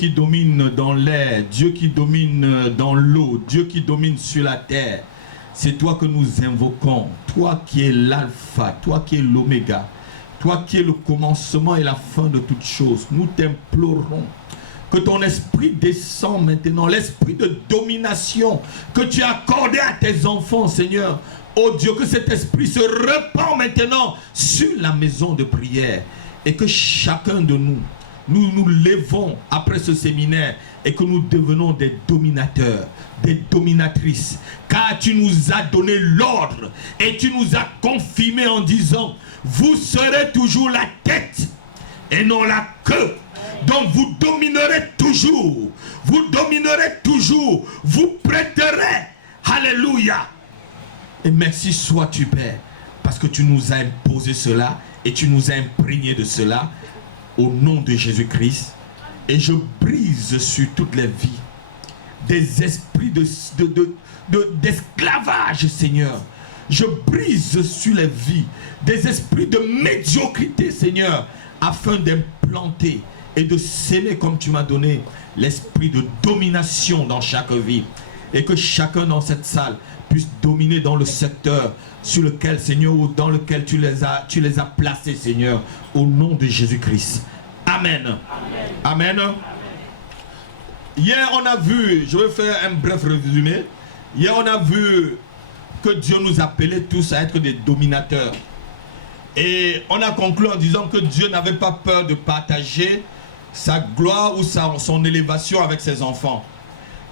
qui domine dans l'air, Dieu qui domine dans l'eau, Dieu qui domine sur la terre. C'est toi que nous invoquons, toi qui es l'alpha, toi qui es l'oméga, toi qui es le commencement et la fin de toutes choses. Nous t'implorons que ton esprit descend maintenant, l'esprit de domination que tu as accordé à tes enfants, Seigneur. Oh Dieu, que cet esprit se répand maintenant sur la maison de prière et que chacun de nous, nous nous levons après ce séminaire et que nous devenons des dominateurs, des dominatrices, car tu nous as donné l'ordre et tu nous as confirmé en disant, vous serez toujours la tête et non la queue. Donc vous dominerez toujours, vous dominerez toujours, vous prêterez. Alléluia. Et merci sois-tu, Père, parce que tu nous as imposé cela et tu nous as imprégné de cela au nom de Jésus-Christ. Et je brise sur toutes les vies des esprits d'esclavage, Seigneur. Je brise sur les vies des esprits de médiocrité, Seigneur, afin d'implanter et de sceller, comme tu m'as donné, l'esprit de domination dans chaque vie. Et que chacun dans cette salle puisse dominer dans le secteur sur lequel, Seigneur, ou dans lequel tu les as placés, Seigneur, au nom de Jésus-Christ. Amen. Amen. Amen. Hier, on a vu, je vais faire un bref résumé. Hier, on a vu que Dieu nous appelait tous à être des dominateurs. Et on a conclu en disant que Dieu n'avait pas peur de partager sa gloire ou son élévation avec ses enfants.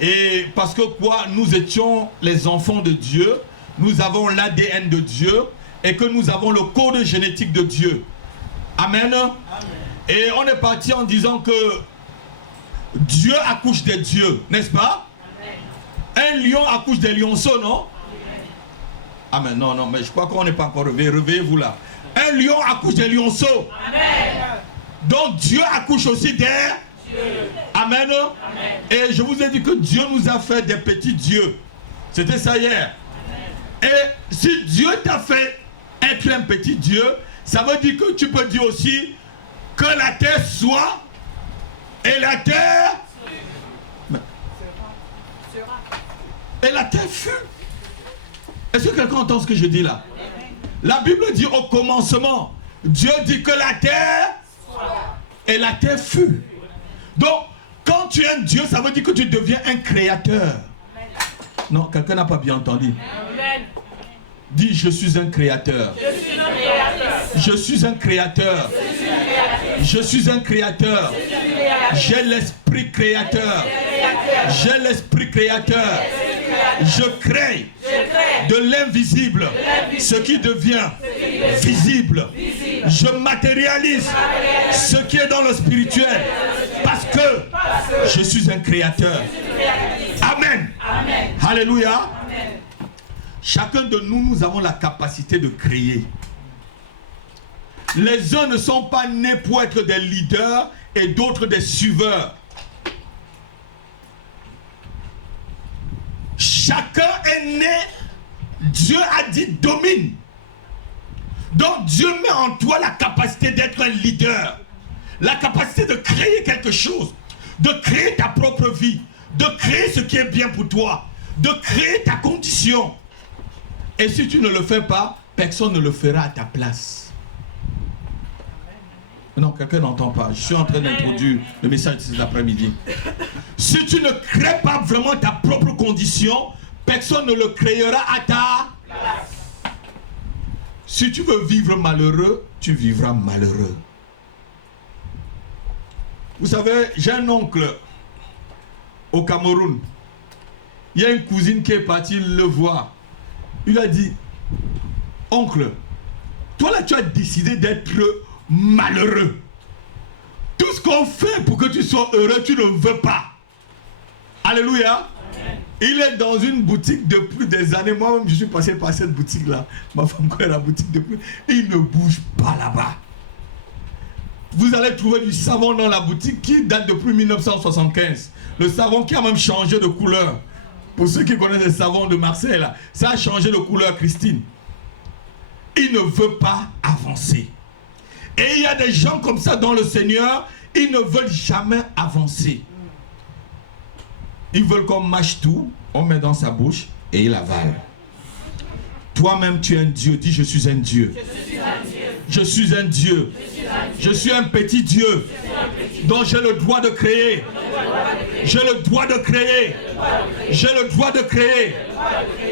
Et parce que quoi, nous étions les enfants de Dieu, nous avons l'ADN de Dieu et que nous avons le code génétique de Dieu. Amen. Amen. Et on est parti en disant que Dieu accouche des dieux, n'est-ce pas? Amen. Un lion accouche des lionceaux, non? Amen. Amen. Non, mais je crois qu'on n'est pas encore réveillé. Réveillez-vous là. Un lion accouche des lionceaux. Amen. Donc Dieu accouche aussi des dieux. Amen. Amen. Et je vous ai dit que Dieu nous a fait des petits dieux. C'était ça hier. Amen. Et si Dieu t'a fait être un petit dieu, ça veut dire que tu peux dire aussi que la terre soit et la terre et la terre fut. Est-ce que quelqu'un entend ce que je dis là? La Bible dit au commencement, Dieu dit que la terre et la terre fut. Donc, quand tu es un Dieu, ça veut dire que tu deviens un créateur. Non, quelqu'un n'a pas bien entendu. Dis, je suis un créateur. Je suis un créateur. Je suis un créateur. J'ai l'esprit créateur. J'ai l'esprit créateur. Je crée de l'invisible ce qui devient visible. Je matérialise ce qui est dans le spirituel parce que je suis un créateur. Amen. Alléluia. Chacun de nous, nous avons la capacité de créer. Les uns ne sont pas nés pour être des leaders et d'autres des suiveurs. Chacun est né, Dieu a dit domine. Donc Dieu met en toi la capacité d'être un leader, la capacité de créer quelque chose, de créer ta propre vie, de créer ce qui est bien pour toi, de créer ta condition. Et si tu ne le fais pas, personne ne le fera à ta place. Non, quelqu'un n'entend pas. Je suis en train d'introduire le message de cet après-midi. Si tu ne crées pas vraiment ta propre condition, personne ne le créera à ta place. Si tu veux vivre malheureux, tu vivras malheureux. Vous savez, j'ai un oncle au Cameroun. Il y a une cousine qui est partie le voir. Il a dit, oncle, toi là tu as décidé d'être malheureux. Tout ce qu'on fait pour que tu sois heureux, tu ne veux pas. Alléluia. Amen. Il est dans une boutique depuis des années. Moi-même, je suis passé par cette boutique-là. Ma femme connaît la boutique depuis. Et il ne bouge pas là-bas. Vous allez trouver du savon dans la boutique qui date depuis 1975. Le savon qui a même changé de couleur. Pour ceux qui connaissent les savons de Marseille, là, ça a changé de couleur, Christine. Il ne veut pas avancer. Et il y a des gens comme ça dans le Seigneur, ils ne veulent jamais avancer. Ils veulent qu'on mâche tout, on met dans sa bouche et il avale. Toi-même, tu es un Dieu. Dis, je suis un Dieu. Je suis un Dieu. Je suis un petit Dieu. Donc j'ai le droit de créer. J'ai le droit de créer. J'ai le droit de créer.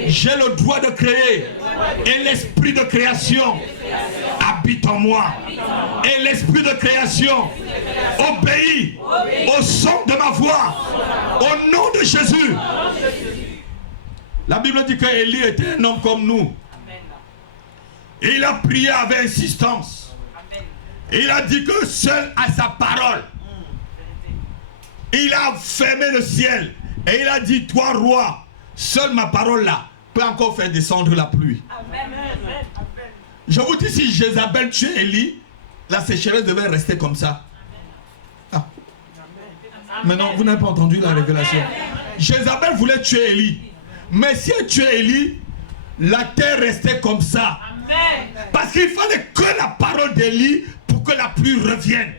J'ai le droit de créer. Et l'esprit de création habite en moi. Et l'esprit de création obéit au son de ma voix. Au nom de Jésus. La Bible dit qu'Élie était un homme comme nous. Et il a prié avec insistance. Et il a dit que seul à sa parole, il a fermé le ciel. Et il a dit, toi roi, seule ma parole là peut encore faire descendre la pluie. Je vous dis, si Jézabel tuait Élie, la sécheresse devait rester comme ça. Ah. Maintenant, vous n'avez pas entendu la révélation. Jézabel voulait tuer Élie. Mais si elle tuait Élie, la terre restait comme ça. Parce qu'il fallait que la parole d'Élie pour que la pluie revienne.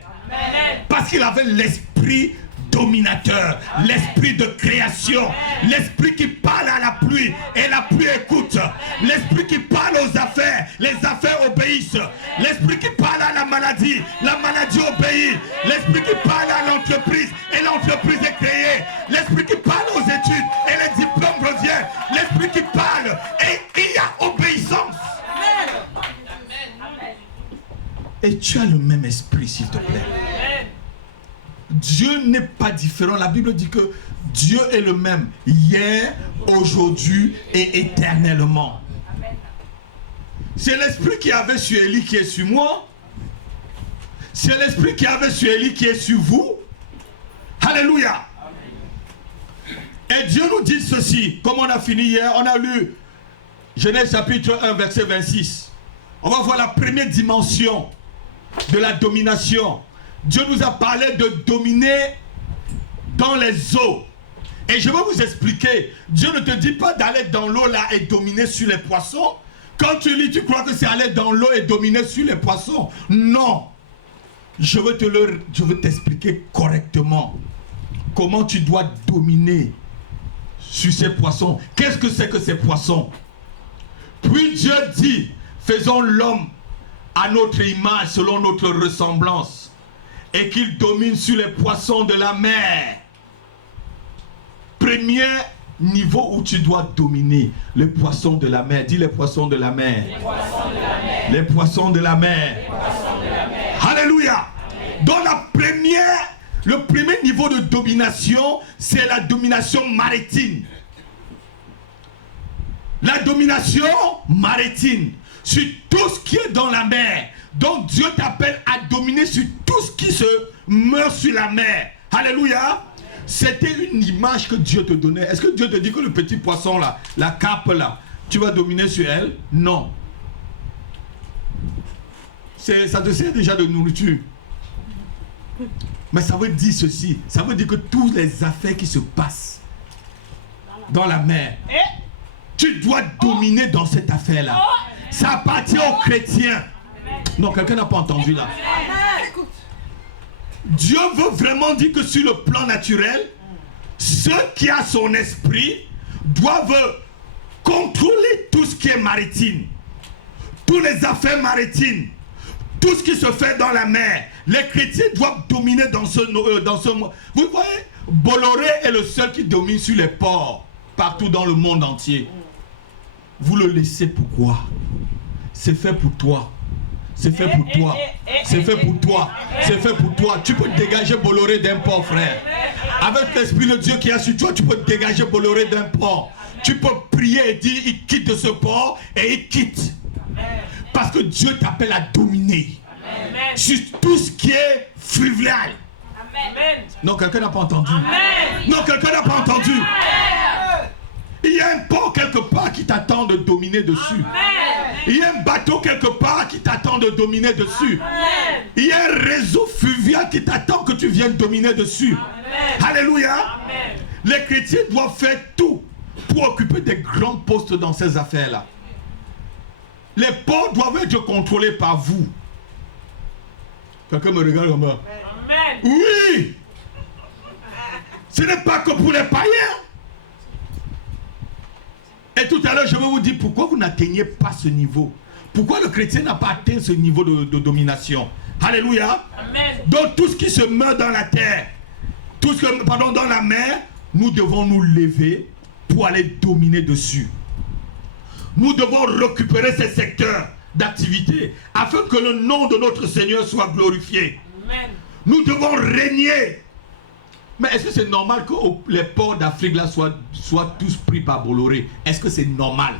Parce qu'il avait l'esprit dominateur, l'esprit de création, l'esprit qui parle à la pluie et la pluie écoute, l'esprit qui parle aux affaires, les affaires obéissent, l'esprit qui parle à la maladie obéit, l'esprit qui parle à l'entreprise et l'entreprise est créée, l'esprit qui parle aux études et les diplômes reviennent, l'esprit qui parle et il y a obéissance. Et tu as le même esprit, s'il te plaît. Dieu n'est pas différent. La Bible dit que Dieu est le même hier, aujourd'hui et éternellement. C'est l'esprit qui avait sur Élie qui est sur moi. C'est l'esprit qui avait sur Élie qui est sur vous. Alléluia. Et Dieu nous dit ceci. Comme on a fini hier, on a lu Genèse chapitre 1 verset 26. On va voir la première dimension de la domination. Dieu nous a parlé de dominer dans les eaux. Et je vais vous expliquer. Dieu ne te dit pas d'aller dans l'eau là et dominer sur les poissons. Quand tu lis, tu crois que c'est aller dans l'eau et dominer sur les poissons. Non. Je veux t'expliquer correctement comment tu dois dominer sur ces poissons. Qu'est-ce que c'est que ces poissons? Puis Dieu dit, faisons l'homme à notre image, selon notre ressemblance, et qu'il domine sur les poissons de la mer. Premier niveau où tu dois dominer, les poissons de la mer. Dis les poissons de la mer. Les poissons de la mer. Les poissons de la mer. Les poissons de la mer. Alléluia. Dans le premier niveau de domination, c'est la domination maritime. La domination maritime sur tout ce qui est dans la mer. Donc Dieu t'appelle à dominer sur tout ce qui se meurt sur la mer. Alléluia. C'était une image que Dieu te donnait. Est-ce que Dieu te dit que le petit poisson là, la carpe là, tu vas dominer sur elle? Non. Ça te sert déjà de nourriture. Mais ça veut dire ceci. Ça veut dire que toutes les affaires qui se passent dans la mer, tu dois dominer dans cette affaire-là. Ça appartient aux chrétiens. Non, quelqu'un n'a pas entendu là. Dieu veut vraiment dire que sur le plan naturel, ceux qui ont son esprit doivent contrôler tout ce qui est maritime. Toutes les affaires maritimes. Tout ce qui se fait dans la mer. Les chrétiens doivent dominer dans ce monde. Vous voyez, Bolloré est le seul qui domine sur les ports. Partout dans le monde entier. Vous le laissez pourquoi? C'est fait pour toi. C'est fait pour toi. C'est fait pour toi. C'est fait pour toi. Tu peux dégager Bolloré d'un port, frère. Avec l'esprit de Dieu qui est sur toi, tu peux dégager Bolloré d'un port. Tu peux prier et dire, il quitte de ce port et il quitte. Parce que Dieu t'appelle à dominer. Sur tout ce qui est fluvial. Non, quelqu'un n'a pas entendu. Non, quelqu'un n'a pas entendu. Il y a un port quelque part qui t'attend de dominer dessus. Il y a un bateau quelque part qui t'attend de dominer dessus. Il y a un réseau fluvial qui t'attend que tu viennes dominer dessus. Alléluia. Les chrétiens doivent faire tout pour occuper des grands postes dans ces affaires-là. Les ports doivent être contrôlés par vous. Quelqu'un me regarde comme ça. Oui. Ce n'est pas que pour les païens. Et tout à l'heure, je vais vous dire pourquoi vous n'atteignez pas ce niveau. Pourquoi le chrétien n'a pas atteint ce niveau de domination. Alléluia. Amen. Donc tout ce qui se meurt dans la terre, dans la mer, nous devons nous lever pour aller dominer dessus. Nous devons récupérer ces secteurs d'activité afin que le nom de notre Seigneur soit glorifié. Amen. Nous devons régner. Mais est-ce que c'est normal que les ports d'Afrique là soient tous pris par Bolloré? Est-ce que c'est normal?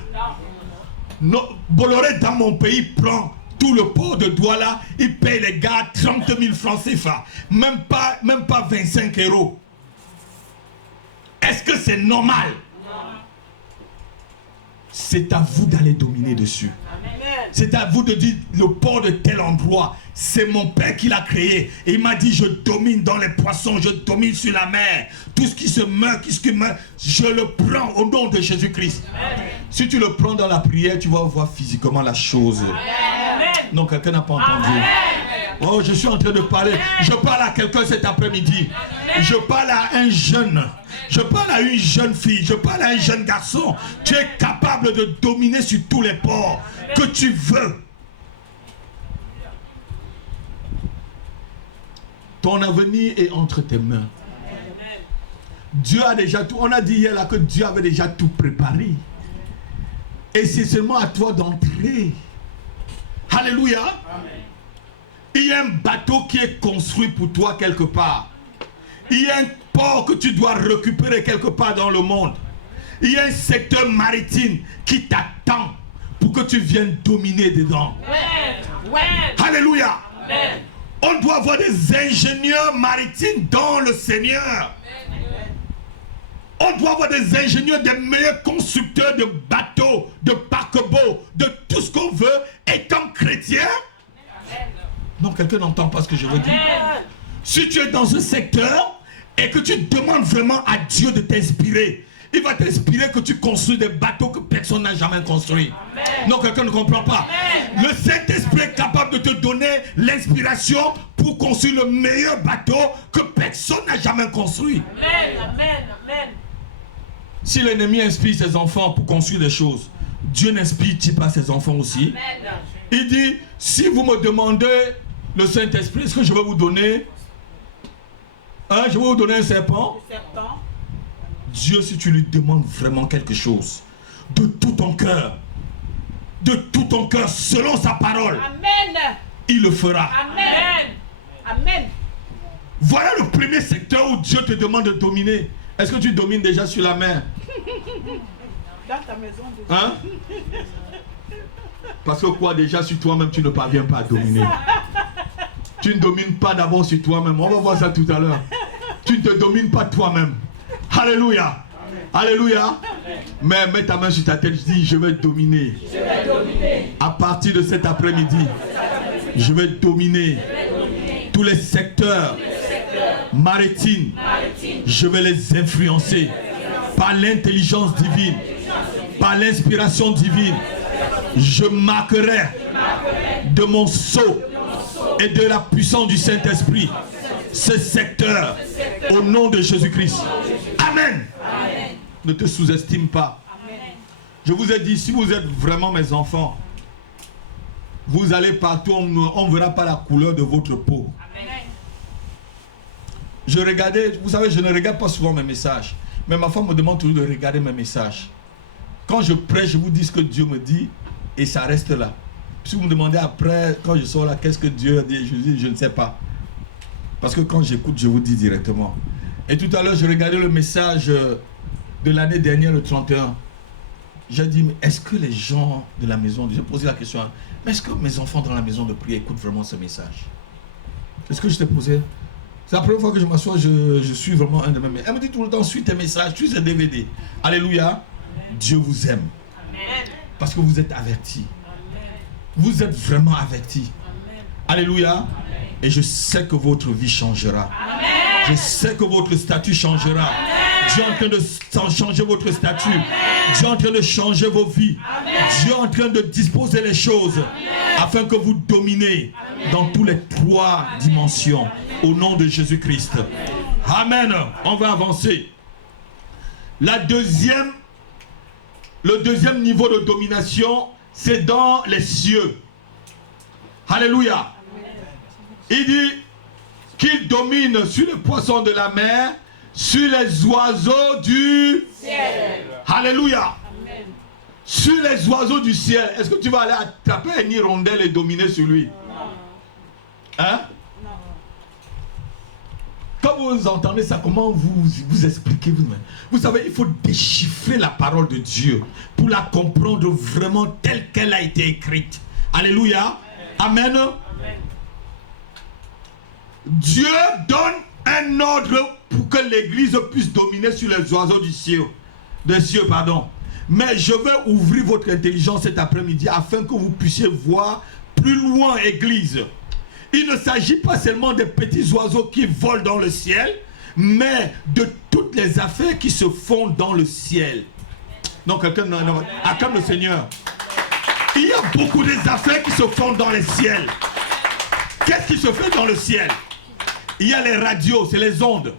Non. Bolloré dans mon pays prend tout le port de Douala, il paye les gars 30 000 francs CFA, même pas 25 €. Est-ce que c'est normal? C'est à vous d'aller dominer dessus. C'est à vous de dire le port de tel endroit, c'est mon père qui l'a créé. Et il m'a dit je domine dans les poissons, je domine sur la mer. Tout ce qui se meurt, je le prends au nom de Jésus-Christ. Si tu le prends dans la prière, tu vas voir physiquement la chose. Amen. Non, quelqu'un n'a pas entendu. Amen. Oh, je suis en train de parler. Je parle à quelqu'un cet après-midi. Je parle à un jeune. Je parle à une jeune fille. Je parle à un jeune garçon. Tu es capable de dominer sur tous les ports que tu veux. Ton avenir est entre tes mains. Dieu a déjà tout. On a dit hier là que Dieu avait déjà tout préparé. Et c'est seulement à toi d'entrer. Alléluia. Amen. Il y a un bateau qui est construit pour toi quelque part. Il y a un port que tu dois récupérer quelque part dans le monde. Il y a un secteur maritime qui t'attend pour que tu viennes dominer dedans. Amen. Alléluia. Amen. On doit avoir des ingénieurs maritimes dans le Seigneur. On doit avoir des ingénieurs, des meilleurs constructeurs de bateaux, de paquebots, de tout ce qu'on veut, étant chrétien. Non, quelqu'un n'entend pas ce que je veux dire. Si tu es dans ce secteur et que tu demandes vraiment à Dieu de t'inspirer, il va t'inspirer que tu construis des bateaux que personne n'a jamais construits. Non, quelqu'un ne comprend pas. Le Saint-Esprit est capable de te donner l'inspiration pour construire le meilleur bateau que personne n'a jamais construit. Amen, amen, amen. Si l'ennemi inspire ses enfants pour construire des choses, Dieu n'inspire-t-il pas ses enfants aussi? Amen. Il dit, si vous me demandez le Saint-Esprit, est-ce que je vais vous donner je vais vous donner un serpent? Dieu, si tu lui demandes vraiment quelque chose, de tout ton cœur, selon sa parole, amen, il le fera. Amen. Amen. Voilà le premier secteur où Dieu te demande de dominer. Est-ce que tu domines déjà sur la mer? Dans ta maison déjà. Hein? Parce que quoi, déjà sur toi-même, tu ne parviens pas à dominer. Tu ne domines pas d'abord sur toi-même. On va voir ça tout à l'heure. Tu ne te domines pas toi-même. Alléluia. Alléluia. Mais mets ta main sur ta tête, je dis, je vais dominer. À partir de cet après-midi, je vais dominer tous les secteurs maritimes. Je vais les influencer par l'intelligence divine, par l'inspiration divine. Je marquerai de mon sceau et de la puissance du Saint-Esprit ce secteur au nom de Jésus-Christ. Amen. Amen. Ne te sous-estime pas. Amen. Je vous ai dit, si vous êtes vraiment mes enfants, vous allez partout, on ne verra pas la couleur de votre peau. Amen. Je regardais, vous savez, je ne regarde pas souvent mes messages, mais ma femme me demande toujours de regarder mes messages. Quand je prêche, je vous dis ce que Dieu me dit et ça reste là. Si vous me demandez après, quand je sors là, qu'est-ce que Dieu a dit, je dis, je ne sais pas. Parce que quand j'écoute, je vous dis directement. Et tout à l'heure, je regardais le message de l'année dernière, le 31. J'ai dit, mais est-ce que les gens de la maison, j'ai posé la question, mais est-ce que mes enfants dans la maison de prière écoutent vraiment ce message? Est-ce que je t'ai posé? C'est la première fois que je m'assois, je suis vraiment un de mes... Elle me dit tout le temps, suis tes messages, suis tes DVD. Alléluia. Amen. Dieu vous aime. Amen. Parce que vous êtes avertis. Vous êtes vraiment avertis. Amen. Alléluia. Amen. Et je sais que votre vie changera. Amen. Je sais que votre statut changera. Amen. Dieu est en train de changer votre statut. Amen. Dieu est en train de changer vos vies. Amen. Dieu est en train de disposer les choses. Amen. Afin que vous dominez. Amen. Dans tous les 3 dimensions. Amen. Au nom de Jésus-Christ. Amen. On va avancer. Le deuxième niveau de domination, c'est dans les cieux. Alléluia. Il dit qu'il domine sur les poissons de la mer, sur les oiseaux du ciel. Alléluia. Amen. Sur les oiseaux du ciel. Est-ce que tu vas aller attraper une hirondelle et dominer sur lui? Non. Hein? Non. Quand vous entendez ça, comment vous expliquez vous-même? Vous savez, il faut déchiffrer la parole de Dieu pour la comprendre vraiment telle qu'elle a été écrite. Alléluia. Amen. Amen. Dieu donne un ordre pour que l'église puisse dominer sur les oiseaux du ciel. Des cieux, pardon. Mais je vais ouvrir votre intelligence cet après-midi afin que vous puissiez voir plus loin, église. Il ne s'agit pas seulement des petits oiseaux qui volent dans le ciel, mais de toutes les affaires qui se font dans le ciel. Donc, quelqu'un acclame le Seigneur. Il y a beaucoup d'affaires qui se font dans le ciel. Qu'est-ce qui se fait dans le ciel? Il y a les radios, c'est les ondes.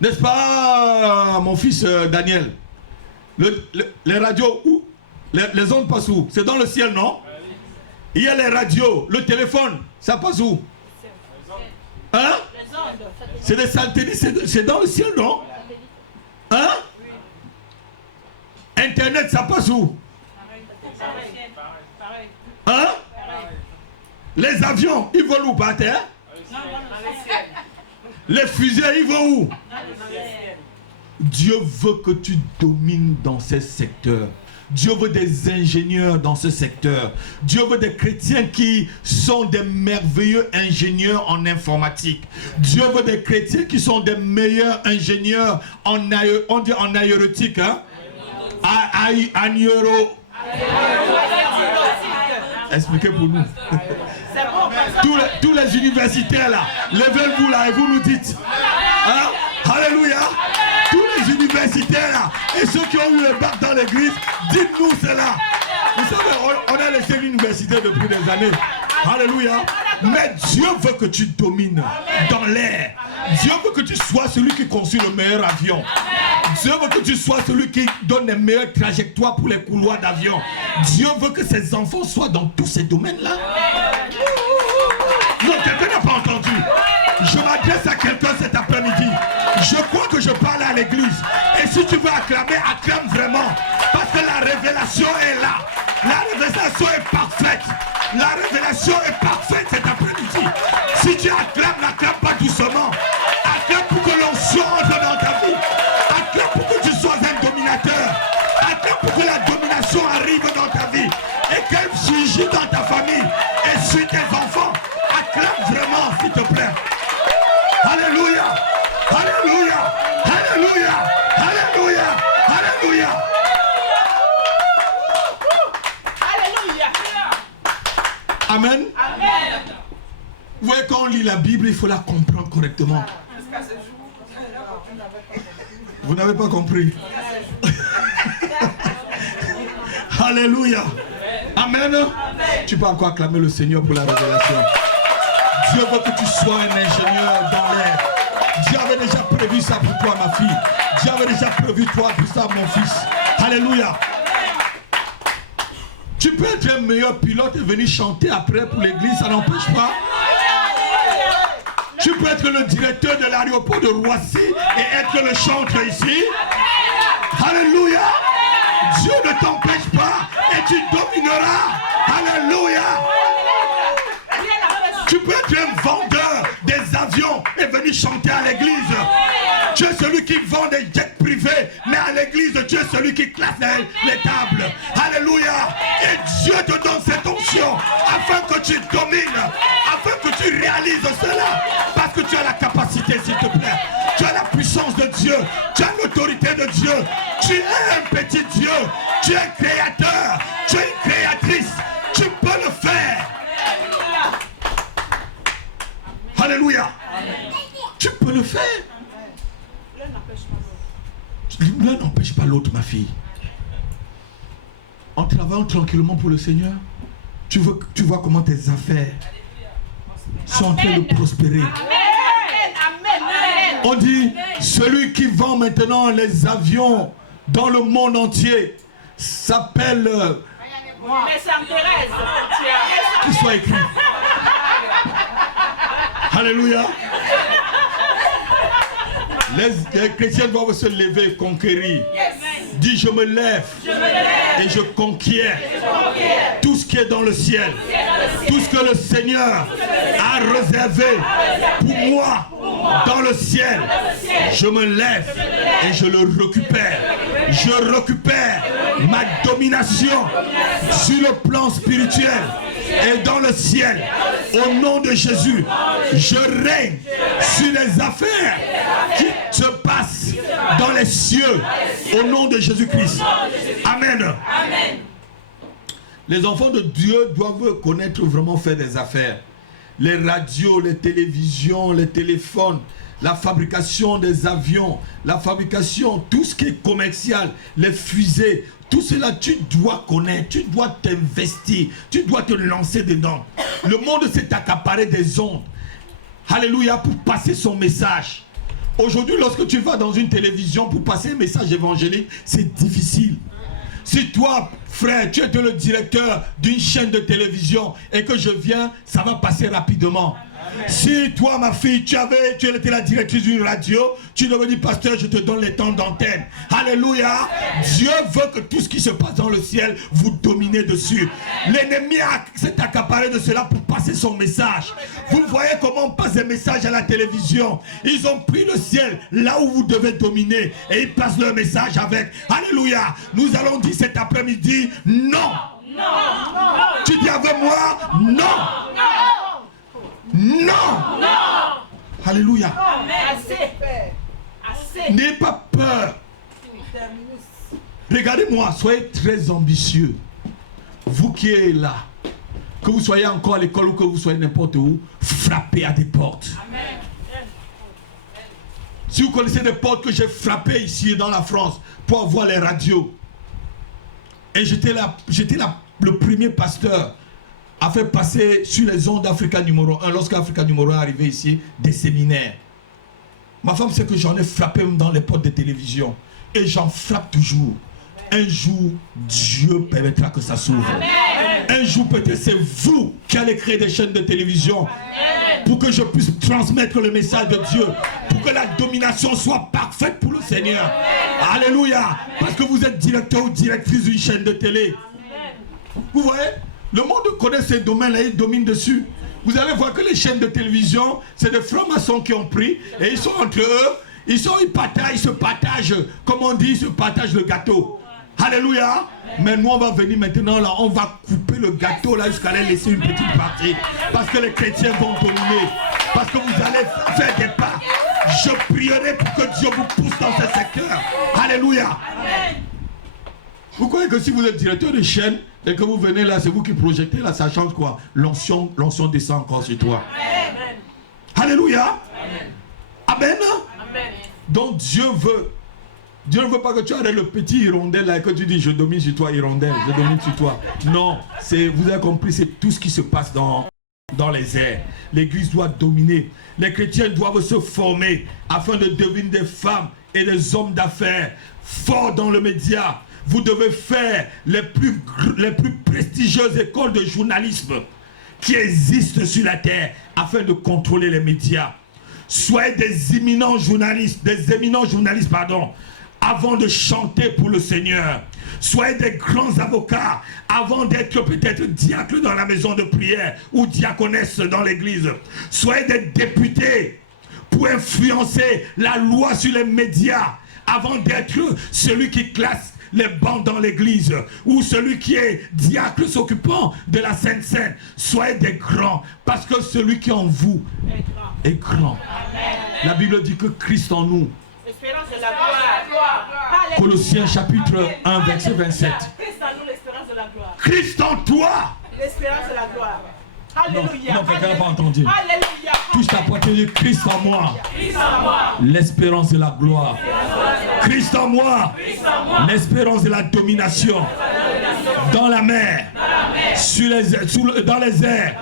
N'est-ce pas, mon fils Daniel? Les radios, où? Les ondes passent où? C'est dans le ciel, non? Il y a les radios, le téléphone, ça passe où? Hein? C'est des satellites, c'est dans le ciel, non? Hein? Internet, ça passe où? Hein? Les avions, ils volent où? Par terre? Les fusées, ils vont où? Dieu veut que tu domines dans ces secteurs. Dieu veut des ingénieurs dans ce secteur. Dieu veut des chrétiens qui sont des merveilleux ingénieurs en informatique. Dieu veut des chrétiens qui sont des meilleurs ingénieurs en aéronautique. Hein? Expliquez pour nous. Tous les universitaires là, levez-vous là et vous nous dites. Hein? Alléluia. Tous les universitaires là, et ceux qui ont eu le bac dans l'église, dites-nous cela. Vous savez, on a laissé l'université depuis des années. Alléluia. Mais Dieu veut que tu domines dans l'air. Dieu veut que tu sois celui qui construit le meilleur avion. Dieu veut que tu sois celui qui donne les meilleures trajectoires pour les couloirs d'avion. Dieu veut que ses enfants soient dans tous ces domaines-là. Non, quelqu'un n'a pas entendu. Je m'adresse à quelqu'un cet après-midi. Je crois que je parle à l'église. Et si tu veux acclamer, acclame vraiment. Parce que la révélation est là. La révélation est parfaite. La révélation est parfaite cet après-midi. Si tu acclames, n'acclame pas doucement. Acclame pour que l'onction entre dans ta vie. Acclame pour que tu sois un dominateur. Acclame pour que la domination arrive dans ta vie. Et qu'elle surgisse dans ta famille. Et sur tes enfants. Acclame vraiment, s'il te plaît. Alléluia. Alléluia. Alléluia. Alléluia. Alléluia. Amen. Amen. Vous voyez, quand on lit la Bible, il faut la comprendre correctement. Vous n'avez pas compris. Alléluia. Amen. Tu peux encore acclamer le Seigneur pour la révélation. Dieu veut que tu sois un ingénieur dans l'air. Dieu avait déjà prévu ça pour toi, ma fille. Dieu avait déjà prévu toi pour ça, mon fils. Alléluia. Tu peux être un meilleur pilote et venir chanter après pour l'église, ça n'empêche pas. Tu peux être le directeur de l'aéroport de Roissy et être le chanteur ici. Alléluia. Dieu ne t'empêche pas et tu domineras. Alléluia. Tu peux être un vendeur des avions et venir chanter à l'église. Tu es celui qui vend des jets privés, mais à l'église, tu es celui qui classe les tables. Alléluia. Et Dieu te donne cette onction afin que tu domines, afin que tu réalises cela. Parce que tu as la capacité, s'il te plaît. Tu as la puissance de Dieu. Tu as l'autorité de Dieu. Tu es un petit Dieu. Tu es un créateur. Tu es une créatrice. Tu peux le faire. Alléluia. Tu peux le faire. L'un n'empêche pas l'autre, ma fille. En travaillant tranquillement pour le Seigneur, tu vois comment tes affaires sont en train de prospérer. On dit, celui qui vend maintenant les avions dans le monde entier s'appelle... Qu'il soit écrit. Alléluia. Les chrétiens doivent se lever et conquérir. Dis, je me lève et je conquiers tout ce qui est dans le ciel. Tout ce que le Seigneur a réservé pour moi dans le ciel. Je me lève et je le récupère. Je récupère ma domination sur le plan spirituel et dans le ciel. Au nom de Jésus, je règne sur les affaires qui se passent dans les cieux. Au nom de Jésus-Christ. Amen. Les enfants de Dieu doivent connaître vraiment faire des affaires. Les radios, les télévisions, les téléphones, la fabrication des avions, la fabrication, tout ce qui est commercial, les fusées, tout cela, tu dois connaître, tu dois t'investir, tu dois te lancer dedans. Le monde s'est accaparé des ondes. Alléluia, pour passer son message. Aujourd'hui, lorsque tu vas dans une télévision pour passer un message évangélique, c'est difficile. Si toi, frère, tu es le directeur d'une chaîne de télévision et que je viens, ça va passer rapidement. Si toi, ma fille, tu étais la directrice d'une radio, tu devais dire, pasteur, je te donne les temps d'antenne. Alléluia. Dieu veut que tout ce qui se passe dans le ciel, vous dominez dessus. L'ennemi s'est accaparé de cela pour passer son message. Vous voyez comment on passe des messages à la télévision. Ils ont pris le ciel là où vous devez dominer et ils passent leur message avec. Alléluia. Nous allons dire cet après-midi, non. Tu dis avec moi, non. Non! Non! Alléluia! N'ayez pas peur. Regardez-moi, soyez très ambitieux. Vous qui êtes là, que vous soyez encore à l'école ou que vous soyez n'importe où, frappez à des portes. Amen. Si vous connaissez des portes que j'ai frappées ici dans la France pour avoir les radios, et j'étais le premier pasteur a fait passer sur les ondes d'Africa numéro 1, lorsque Africa numéro 1 est arrivé ici, des séminaires. Ma femme sait que j'en ai frappé même dans les portes de télévision. Et j'en frappe toujours. Un jour, Dieu permettra que ça s'ouvre. Un jour, peut-être c'est vous qui allez créer des chaînes de télévision pour que je puisse transmettre le message de Dieu, pour que la domination soit parfaite pour le Seigneur. Alléluia. Parce que vous êtes directeur ou directrice d'une chaîne de télé. Vous voyez? Le monde connaît ces domaines-là, il domine dessus. Vous allez voir que les chaînes de télévision, c'est des francs-maçons qui ont pris, et ils sont entre eux, ils se partagent, comme on dit, ils se partagent le gâteau. Alléluia. Mais nous, on va venir maintenant, là, on va couper le gâteau, là, jusqu'à aller laisser une petite partie. Parce que les chrétiens vont dominer. Parce que vous allez faire des pas. Je prierai pour que Dieu vous pousse dans ce secteur. Alléluia. Vous croyez que si vous êtes directeur de chaîne, et que vous venez là, c'est vous qui projetez là, ça change quoi? L'onction descend encore sur toi. Amen. Alléluia. Amen. Amen. Donc Dieu ne veut pas que tu aies le petit hirondelle là et que tu dis je domine sur toi hirondelle, je domine sur toi. Non, vous avez compris, c'est tout ce qui se passe dans les airs. L'église doit dominer. Les chrétiens doivent se former afin de devenir des femmes et des hommes d'affaires forts dans le média. Vous devez faire les plus prestigieuses écoles de journalisme qui existent sur la terre afin de contrôler les médias. Soyez des éminents journalistes, avant de chanter pour le Seigneur. Soyez des grands avocats avant d'être peut-être diacre dans la maison de prière ou diaconesse dans l'église. Soyez des députés pour influencer la loi sur les médias avant d'être celui qui classe les bancs dans l'église ou celui qui est diacre s'occupant de la Sainte Seine. Soyez des grands parce que celui qui est en vous est grand. Amen. La Bible dit que Christ en nous. L'espérance de la gloire. Colossiens chapitre 1 verset 27. Christ en nous, l'espérance de la gloire. Christ en toi. L'espérance de la gloire. Alléluia. Non, quelqu'un n'a pas entendu. Alléluia. Touche ta poitrine, Christ en moi. L'espérance de la gloire. Christ en moi. L'espérance de la domination. Dans la mer. dans les airs.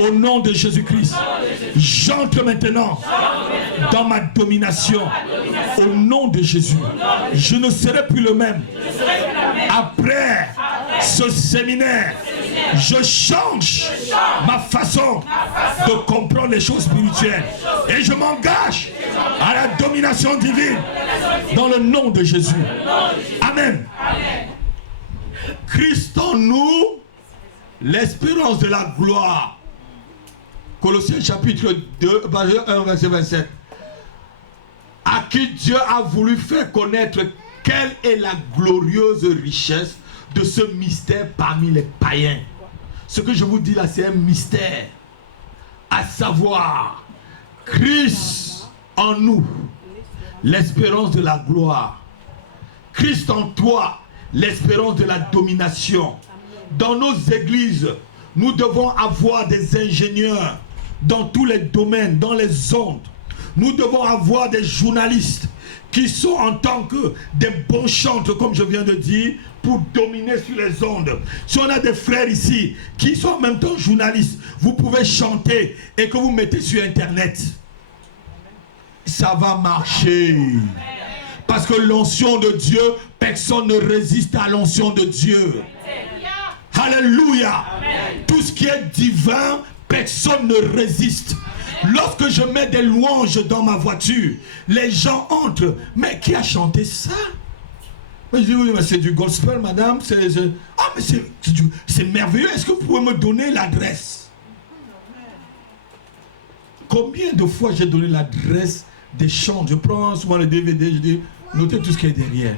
Au nom de Jésus-Christ. J'entre maintenant dans ma domination. Au nom de Jésus. Je ne serai plus le même. Après ce séminaire, je change ma façon de comprendre les choses spirituelles. Et je m'engage à la domination divine dans le nom de Jésus. Amen. Christ en nous, l'espérance de la gloire. Colossiens chapitre 2, 1, verset 27. À qui Dieu a voulu faire connaître quelle est la glorieuse richesse de ce mystère parmi les païens. Ce que je vous dis là, c'est un mystère. À savoir, Christ en nous, l'espérance de la gloire. Christ en toi, l'espérance de la domination. Dans nos églises, nous devons avoir des ingénieurs dans tous les domaines, dans les ondes. Nous devons avoir des journalistes qui sont en tant que des bons chantres, comme je viens de dire, pour dominer sur les ondes. Si on a des frères ici qui sont en même temps journalistes, vous pouvez chanter et que vous mettez sur Internet. Ça va marcher. Parce que l'onction de Dieu, personne ne résiste à l'onction de Dieu. Alléluia. Tout ce qui est divin, personne ne résiste. Lorsque je mets des louanges dans ma voiture, les gens entrent. Mais qui a chanté ça? Je dis oui, mais c'est du gospel, madame. Ah, mais c'est merveilleux. Est-ce que vous pouvez me donner l'adresse? Combien de fois j'ai donné l'adresse des chants? Je prends souvent le DVD, je dis, notez tout ce qui est derrière.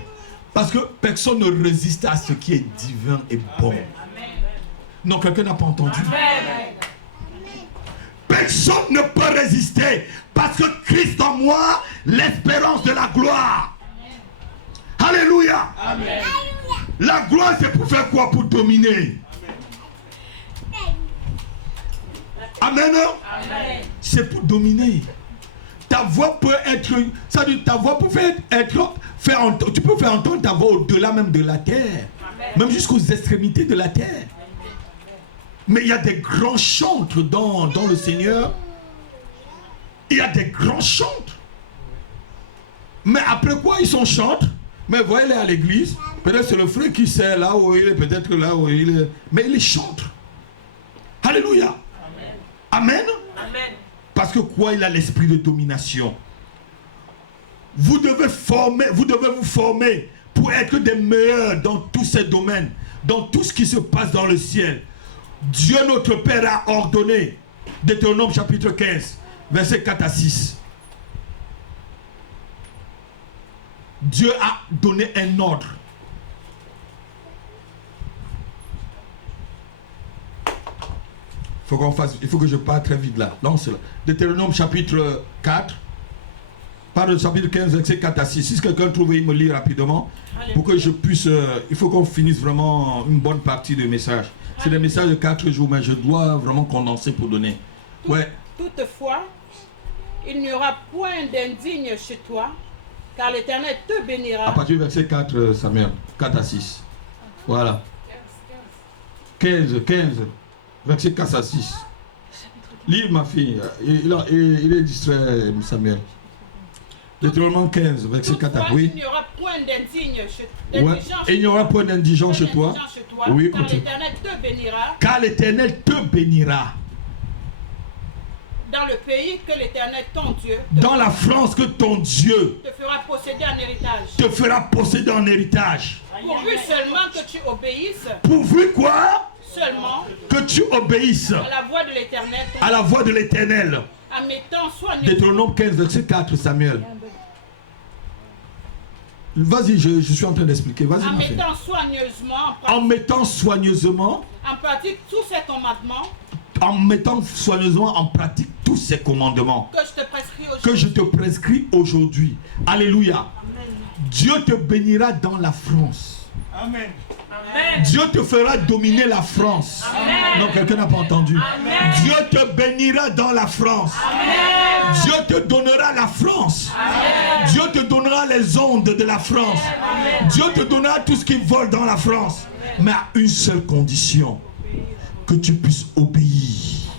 Parce que personne ne résiste à ce qui est divin et bon. Non, quelqu'un n'a pas entendu. Personne ne peut résister parce que Christ en moi, l'espérance de la gloire. Alléluia. Amen. La gloire, c'est pour faire quoi? Pour dominer. Amen. Amen. C'est pour dominer. Ta voix peut être, ça dit, ta voix peut tu peux faire entendre ta voix au-delà même de la terre. Amen. Même jusqu'aux extrémités de la terre. Mais il y a des grands chantres dans le Seigneur. Il y a des grands chantres. Mais après quoi ils sont chantres? Mais voyez-les à l'église. Peut-être c'est le frère qui sait là où il est, peut-être là où il est. Mais il est chantre. Alléluia. Amen. Amen. Amen. Parce que quoi? Il a l'esprit de domination. Vous devez vous former pour être des meilleurs dans tous ces domaines, dans tout ce qui se passe dans le ciel. Dieu notre Père a ordonné, Deutéronome chapitre 15, versets 4 à 6. Dieu a donné un ordre. Il faut que je parle très vite là. Lance-le. Deutéronome chapitre 4, parle de chapitre 15, versets 4 à 6. Si quelqu'un trouve, il me lit rapidement. Pour que je puisse... il faut qu'on finisse vraiment une bonne partie du message. C'est des messages de 4 jours, mais je dois vraiment condenser pour donner. Ouais. Toutefois, il n'y aura point d'indigne chez toi, car l'Éternel te bénira. À partir du verset 4, Samuel, 4 à 6. Voilà. 15, verset 4 à 6. Lis, ma fille. Il est distrait, Samuel. Deutéronome 15, verset 4 à 6. Oui. Il n'y aura point d'indigent chez il n'y aura point d'indigent chez toi. Oui, car l'Éternel te bénira. Car l'Éternel te bénira. Dans le pays que l'Éternel ton Dieu. Dans la France que ton Dieu te fera posséder en héritage. Te fera posséder en héritage. Pourvu seulement que tu obéisses. Pourvu quoi? Seulement. Que tu obéisses. À la voix de l'Éternel. À la voix de l'Éternel. En mettant soigneusement. Deutéronome 15, verset 4, Samuel. Vas-y, je suis en train d'expliquer. Vas-y. En mettant soigneusement. En pratique tous ces commandements. En mettant soigneusement en pratique tous ces commandements. Que je te prescris aujourd'hui. Alléluia. Amen. Dieu te bénira dans la France. Amen. Dieu te fera dominer la France. Amen. Non, quelqu'un n'a pas entendu. Amen. Dieu te bénira dans la France. Amen. Dieu te donnera la France. Amen. Dieu te donnera les ondes de la France. Amen. Dieu te donnera tout ce qui vole dans la France. Amen. Mais à une seule condition. que tu puisses obéir.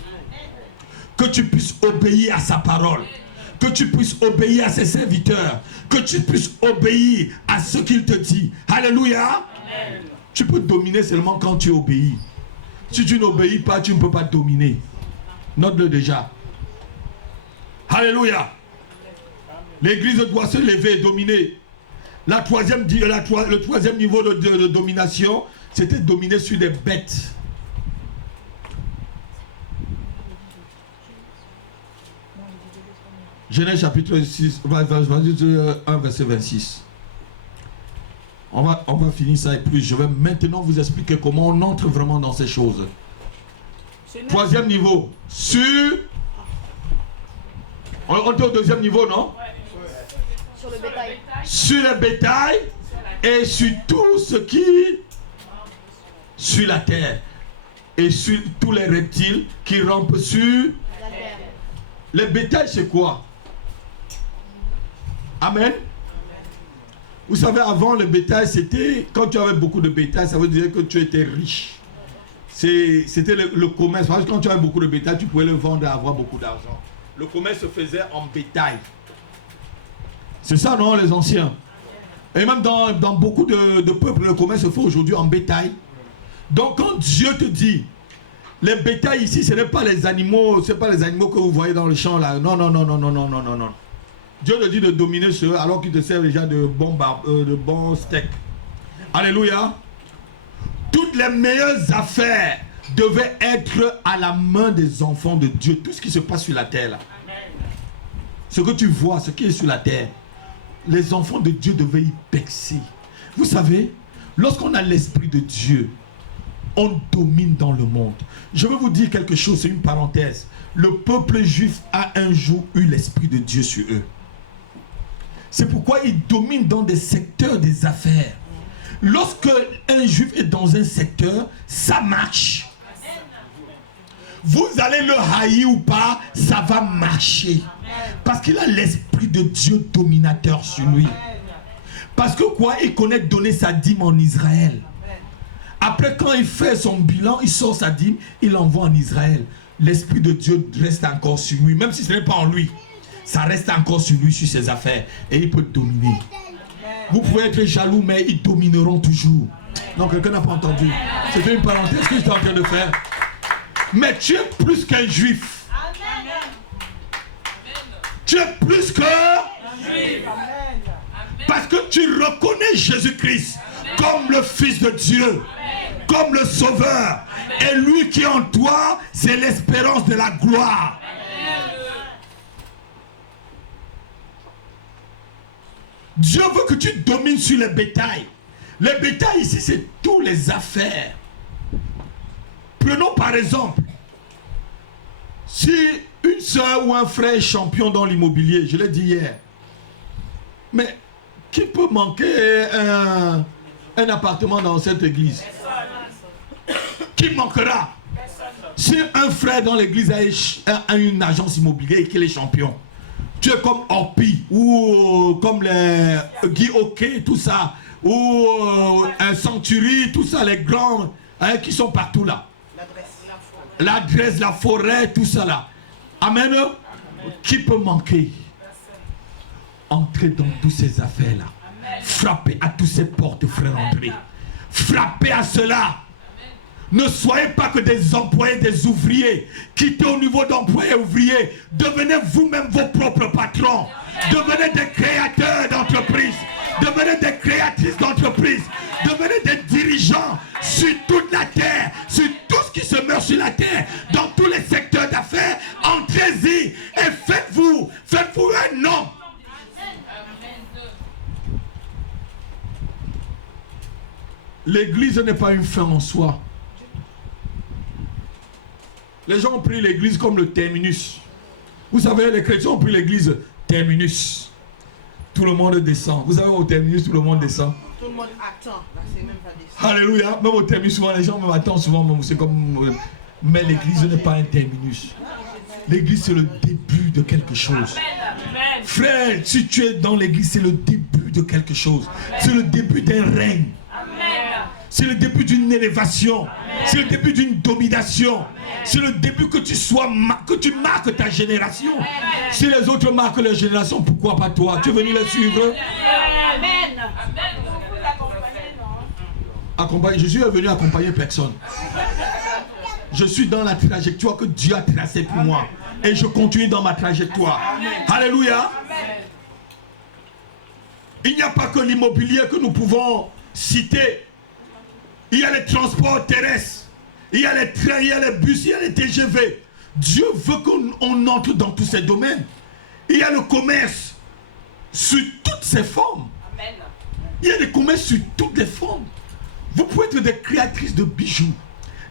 Que tu puisses obéir à sa parole. Que tu puisses obéir à ses serviteurs. Que tu puisses obéir à ce qu'il te dit. Alléluia. Amen. Tu peux dominer seulement quand tu obéis. Si tu n'obéis pas, tu ne peux pas dominer. Note-le déjà. Alléluia. L'église doit se lever et dominer. Le troisième niveau de domination, c'était dominer sur des bêtes. Genèse chapitre 6, 1 verset 26. On va finir ça et puis je vais maintenant vous expliquer comment on entre vraiment dans ces choses. Troisième niveau, on est au deuxième niveau, non? Sur le bétail. Sur le bétail et sur tout ce qui sur la terre et sur tous les reptiles qui rampent sur la terre. Le bétail, c'est quoi? Amen. Vous savez, avant le bétail, c'était quand tu avais beaucoup de bétail, ça veut dire que tu étais riche. C'était le commerce. Parce que quand tu avais beaucoup de bétail, tu pouvais le vendre et avoir beaucoup d'argent. Le commerce se faisait en bétail. C'est ça, non, les anciens? Et même dans beaucoup de peuples, le commerce se fait aujourd'hui en bétail. Donc, quand Dieu te dit, les bétails ici, ce n'est pas les animaux, c'est pas les animaux que vous voyez dans le champ là. Non, non, non, non, non, non, non, non, non. Dieu te dit de dominer ceux alors qu'ils te servent déjà de bons steaks. Alléluia. Toutes les meilleures affaires devaient être à la main des enfants de Dieu. Tout ce qui se passe sur la terre là. Ce que tu vois, ce qui est sur la terre, les enfants de Dieu devaient y percer. Vous savez, lorsqu'on a l'esprit de Dieu, on domine dans le monde. Je vais vous dire quelque chose, c'est une parenthèse. Le peuple juif a un jour eu l'esprit de Dieu sur eux. C'est pourquoi il domine dans des secteurs des affaires. Lorsque un juif est dans un secteur, ça marche. Vous allez le haïr ou pas, ça va marcher. Parce qu'il a l'esprit de Dieu dominateur sur lui. Parce que quoi, il connaît donner sa dîme en Israël. Après, quand il fait son bilan, il sort sa dîme, il l'envoie en Israël. L'esprit de Dieu reste encore sur lui, même si ce n'est pas en lui. Ça reste encore sur lui, sur ses affaires. Et il peut dominer. Vous pouvez être jaloux, mais ils domineront toujours. Non, quelqu'un n'a pas entendu. C'était une parenthèse que j'étais en train de faire. Mais tu es plus qu'un juif. Tu es plus qu'un juif. Parce que tu reconnais Jésus-Christ comme le Fils de Dieu, comme le Sauveur. Et lui qui est en toi, c'est l'espérance de la gloire. Dieu veut que tu domines sur les bétails. Les bétails ici, c'est toutes les affaires. Prenons par exemple, si une soeur ou un frère est champion dans l'immobilier, je l'ai dit hier, mais qui peut manquer un appartement dans cette église? Qui manquera? Si un frère dans l'église a une agence immobilière et qu'il est champion, tu es comme Orpi ou comme les Guy Hockey, tout ça, ou un Century, tout ça, les grands qui sont partout là. L'adresse, la forêt, tout ça là. Amen. Qui peut manquer? Entrez dans toutes ces affaires là. Frappez à toutes ces portes, frère André. Frappez à cela. Ne soyez pas que des employés, des ouvriers. Quittez au niveau d'employés ouvriers. Devenez vous-même vos propres patrons. Devenez des créateurs d'entreprise. Devenez des créatrices d'entreprise. Devenez des dirigeants sur toute la terre. Sur tout ce qui se meurt sur la terre. Dans tous les secteurs d'affaires. Entrez-y et faites-vous un nom. L'église n'est pas une fin en soi. Les gens ont pris l'église comme le terminus. Vous savez, les chrétiens ont pris l'église terminus. Tout le monde descend. Vous savez, au terminus, tout le monde descend. Tout le monde attend. C'est même pas descend. Alléluia. Même au terminus, souvent, les gens même attendent souvent. C'est comme... Mais l'église n'est pas un terminus. L'église, c'est le début de quelque chose. Frère, si tu es dans l'église, c'est le début de quelque chose. C'est le début d'un règne. C'est le début d'une élévation. C'est le début d'une domination. C'est le début que tu marques ta génération. Si les autres marquent leur génération, pourquoi pas toi? Tu es venu les suivre? Amen. Je suis venu accompagner personne. Je suis dans la trajectoire que Dieu a tracée pour moi. Et je continue dans ma trajectoire. Alléluia. Il n'y a pas que l'immobilier que nous pouvons citer. Il y a les transports terrestres. Il y a les trains, il y a les bus, il y a les TGV. Dieu veut qu'on entre dans tous ces domaines. Il y a le commerce sous toutes ses formes. Il y a des commerces sur toutes les formes. Vous pouvez être des créatrices de bijoux,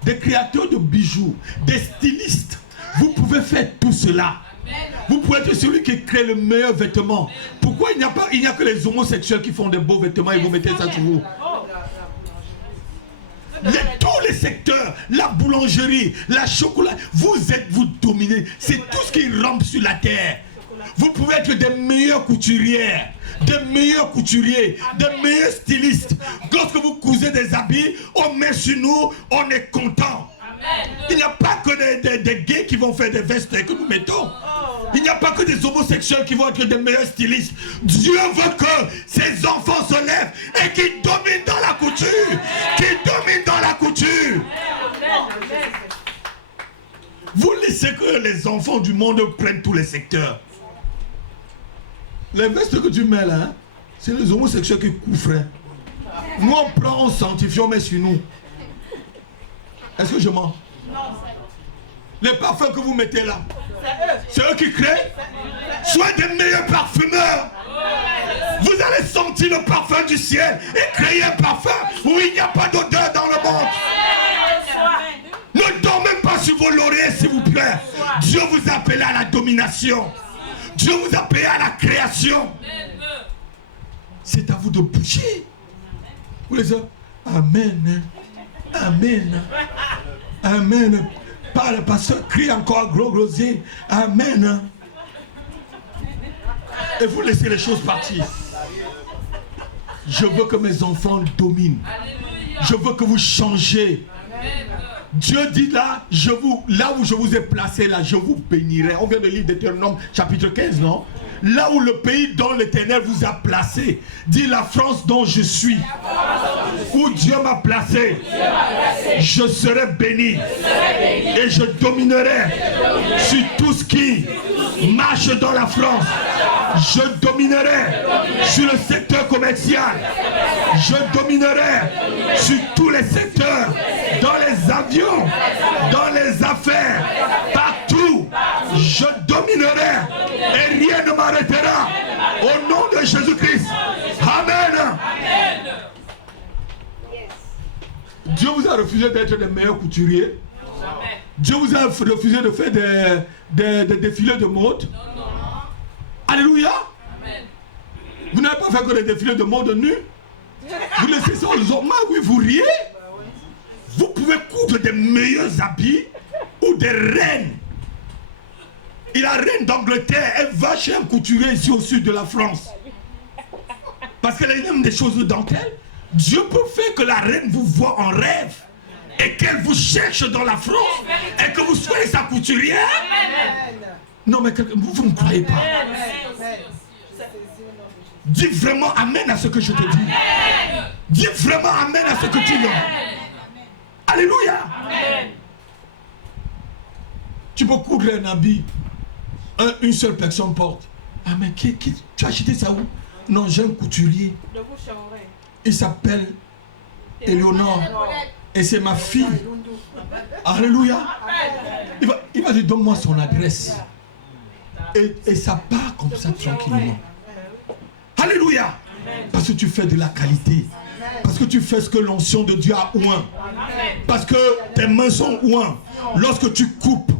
des créateurs de bijoux, des stylistes. Vous pouvez faire tout cela. Vous pouvez être celui qui crée le meilleur vêtement. Pourquoi il n'y a que les homosexuels qui font des beaux vêtements et vous mettez ça sur vous? Tous les secteurs, la boulangerie, la chocolat, vous dominez. C'est tout ce qui rampe sur la terre. Vous pouvez être des meilleures couturières, des meilleurs couturiers, des meilleurs stylistes. Lorsque vous cousez des habits, on met sur nous, on est content. Il n'y a pas que des gays qui vont faire des vestes que nous mettons. Il n'y a pas que des homosexuels qui vont être des meilleurs stylistes. Dieu veut que ses enfants se lèvent et qu'ils dominent dans la couture. Qu'ils dominent dans la couture. Vous laissez que les enfants du monde prennent tous les secteurs. Les vestes que tu mets là, c'est les homosexuels qui couvrent. Nous on prend, on sanctifie, on met sur nous. Est-ce que je mens? Les parfums que vous mettez là, c'est eux qui créent. Soyez des meilleurs parfumeurs. Vous allez sentir le parfum du ciel et créer un parfum où il n'y a pas d'odeur dans le monde. Ne dormez pas sur vos lauriers, s'il vous plaît. Dieu vous appelle à la domination. Dieu vous appelle à la création. C'est à vous de bouger. Vous les dites, Amen. Amen. Amen. Pas le pasteur crie encore gros grosier. Amen. Et vous laissez les choses partir. Je veux que mes enfants dominent. Je veux que vous changez. Dieu dit là, là où je vous ai placé, là, je vous bénirai. On vient de lire Deutéronome chapitre 15, non? Là où le pays dont l'Éternel vous a placé, dit la France dont je suis, où Dieu m'a placé, je serai béni et je dominerai sur tout ce qui marche dans la France. Je dominerai sur le secteur commercial. Je dominerai sur tous les secteurs, dans les avions, dans les affaires, partout. Je dominerai et rien ne m'arrêtera. Au nom de Jésus-Christ. Amen. Dieu vous a refusé d'être des meilleurs couturiers. Dieu vous a refusé de faire des défilés de mode. Alléluia. Vous n'avez pas fait que des défilés de mode nus. Vous laissez ça aux hommes. Oui, vous riez. Vous pouvez coudre des meilleurs habits ou des reines. Et la reine d'Angleterre, elle va chez un couturier ici au sud de la France. Parce qu'elle aime des choses de dentelle. Dieu peut faire que la reine vous voit en rêve et qu'elle vous cherche dans la France et que vous soyez sa couturière. Non mais vous ne croyez pas. Dis vraiment amen à ce que je te dis. Dis vraiment amen à ce que tu dis. Alléluia. Tu peux coudre un habit. Une seule personne porte. Ah mais tu as acheté ça où? Non, j'ai un couturier. Il s'appelle Éléonore. Et c'est ma fille. Alléluia. Il va dire donne-moi son adresse. Et ça part comme ça tranquillement. Alléluia. Parce que tu fais de la qualité. Parce que tu fais ce que l'onction de Dieu a oint. Parce que tes mains sont oint. Lorsque tu coupes.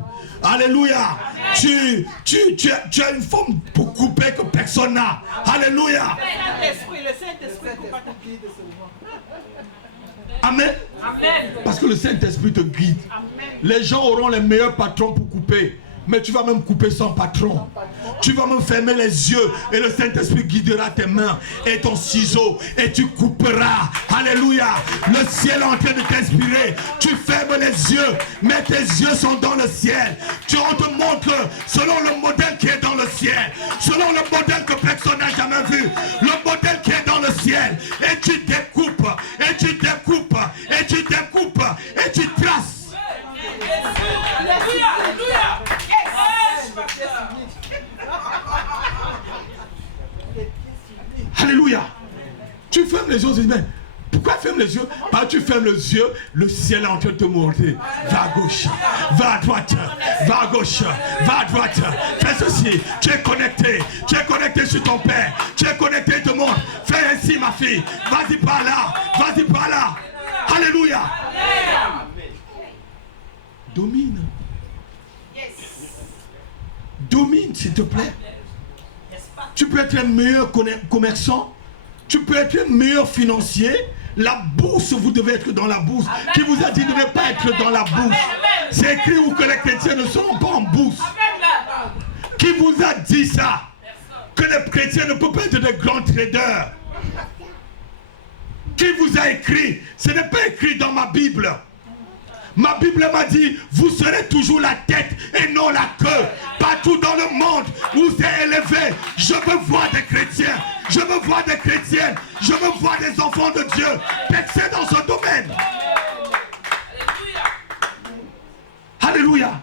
Alléluia. Tu as une forme pour couper que personne n'a. Alléluia. Amen. Parce que le Saint-Esprit te guide. Les gens auront les meilleurs patrons pour couper. Mais tu vas même couper son patron. Tu vas même fermer les yeux et le Saint-Esprit guidera tes mains et ton ciseau et tu couperas. Alléluia. Le ciel est en train de t'inspirer. Tu fermes les yeux, mais tes yeux sont dans le ciel. On te montre selon le modèle qui est dans le ciel, selon le modèle que personne n'a jamais vu, le modèle qui est dans le ciel. Et tu découpes, et tu découpes, et tu découpes, et tu traces. Alléluia. Tu fermes les yeux, tu dis, mais pourquoi ferme les yeux? Parce que tu fermes les yeux, le ciel est en train de te montrer. Va à gauche, va à droite, va à gauche, va à droite. Fais ceci, tu es connecté sur ton Père. Tu es connecté, il te montre. Fais ainsi, ma fille. Vas-y par là, vas-y par là. Alléluia. Domine. Domine, s'il te plaît. Tu peux être un meilleur commerçant. Tu peux être un meilleur financier. La bourse, vous devez être dans la bourse. Amen. Qui vous a dit de ne pas être dans la bourse? C'est écrit où que les chrétiens ne seront pas en bourse. Amen. Qui vous a dit ça? Que les chrétiens ne peuvent pas être des grands traders. Qui vous a écrit? Ce n'est pas écrit dans ma Bible. Ma Bible m'a dit, vous serez toujours la tête et non la queue. Partout dans le monde où c'est élevé, je veux voir des chrétiens, je veux voir des chrétiennes, je veux voir des enfants de Dieu percer dans ce domaine. Alléluia.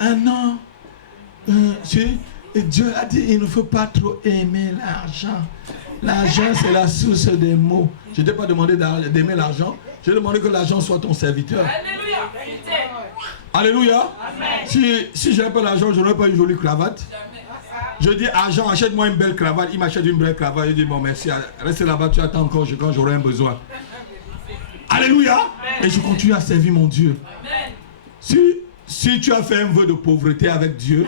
Un an, Dieu a dit, il ne faut pas trop aimer l'argent. L'argent, c'est la source des maux. Je ne t'ai pas demandé d'aimer l'argent. J'ai demandé que l'argent soit ton serviteur. Alléluia. Alléluia. Si je n'avais pas l'argent, je n'aurais pas une jolie cravate. Je dis, argent, achète-moi une belle cravate. Il m'achète une belle cravate. Je dis, bon, merci. Reste là-bas, tu attends encore quand j'aurai un besoin. Alléluia. Et je continue à servir mon Dieu. Si tu as fait un vœu de pauvreté avec Dieu,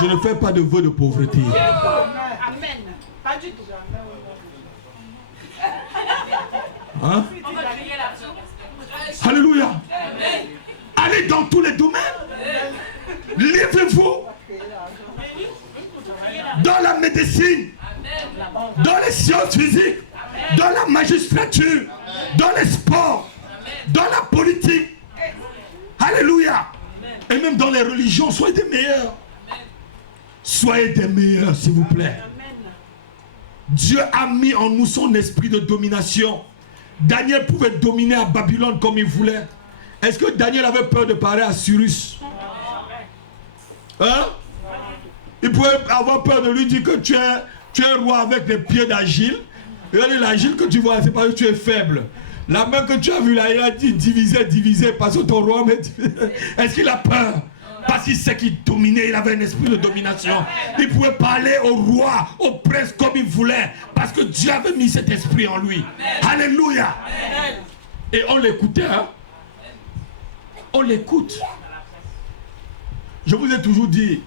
je ne fais pas de vœu de pauvreté. Amen. Pas du tout. Hein? Alléluia. Allez dans tous les domaines. Livrez-vous dans la médecine, dans les sciences physiques, dans la magistrature, dans les sports, dans la politique. Alléluia. Et même dans les religions, soyez des meilleurs. Soyez des meilleurs, s'il vous plaît. Dieu a mis en nous son esprit de domination. Daniel pouvait dominer à Babylone comme il voulait. Est-ce que Daniel avait peur de parler à Cyrus? Hein? Il pouvait avoir peur de lui dire que tu es roi avec des pieds d'agile. Regardez l'agile que tu vois, c'est parce que tu es faible. La main que tu as vue là, il a dit diviser, parce que ton roi est divisé. Est-ce qu'il a peur? Parce qu'il sait qu'il dominait, il avait un esprit de domination. Il pouvait parler au roi, au prince comme il voulait. Parce que Dieu avait mis cet esprit en lui. Amen. Alléluia. Amen. Et on l'écoutait. Hein? On l'écoute. Je vous ai toujours dit,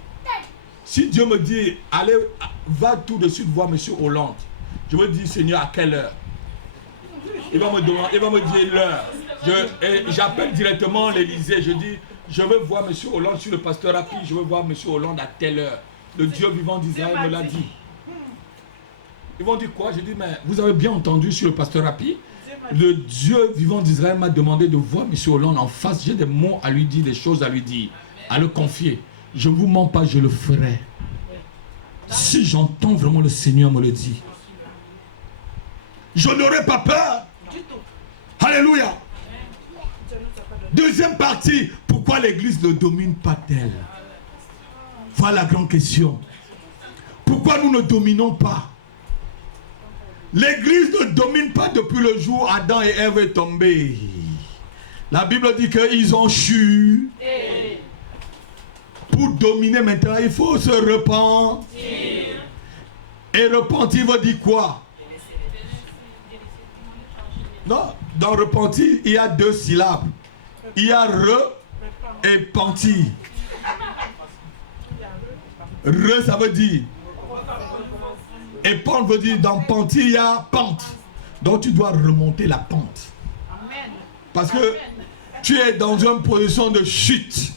si Dieu me dit, allez, va tout de suite voir M. Hollande. Je me dis, Seigneur, à quelle heure? Il va me demander, il va me dire l'heure. J'appelle directement l'Élysée, je dis, je veux voir M. Hollande sur le pasteur Rapi, je veux voir M. Hollande à telle heure. Le Dieu vivant d'Israël me l'a dit. Ils vont dire quoi? Je dis, mais vous avez bien entendu sur le pasteur Rapi? Le Dieu vivant d'Israël m'a demandé de voir M. Hollande en face. J'ai des mots à lui dire, des choses à lui dire, à le confier. Je ne vous mens pas, je le ferai. Si j'entends vraiment le Seigneur me le dire. Je n'aurai pas peur. Alléluia. Deuxième partie, pourquoi l'église ne domine pas d'elle? Voilà la grande question. Pourquoi nous ne dominons pas? L'église ne domine pas depuis le jour où Adam et Ève sont tombés. La Bible dit qu'ils ont chu. Pour dominer maintenant, il faut se repentir. Et repentir veut dire quoi? Non, dans repentir, il y a deux syllabes. Il y a re et pentir. Re, ça veut dire. Et pente veut dire, dans pentir, il y a pente. Donc tu dois remonter la pente. Parce que tu es dans une position de chute.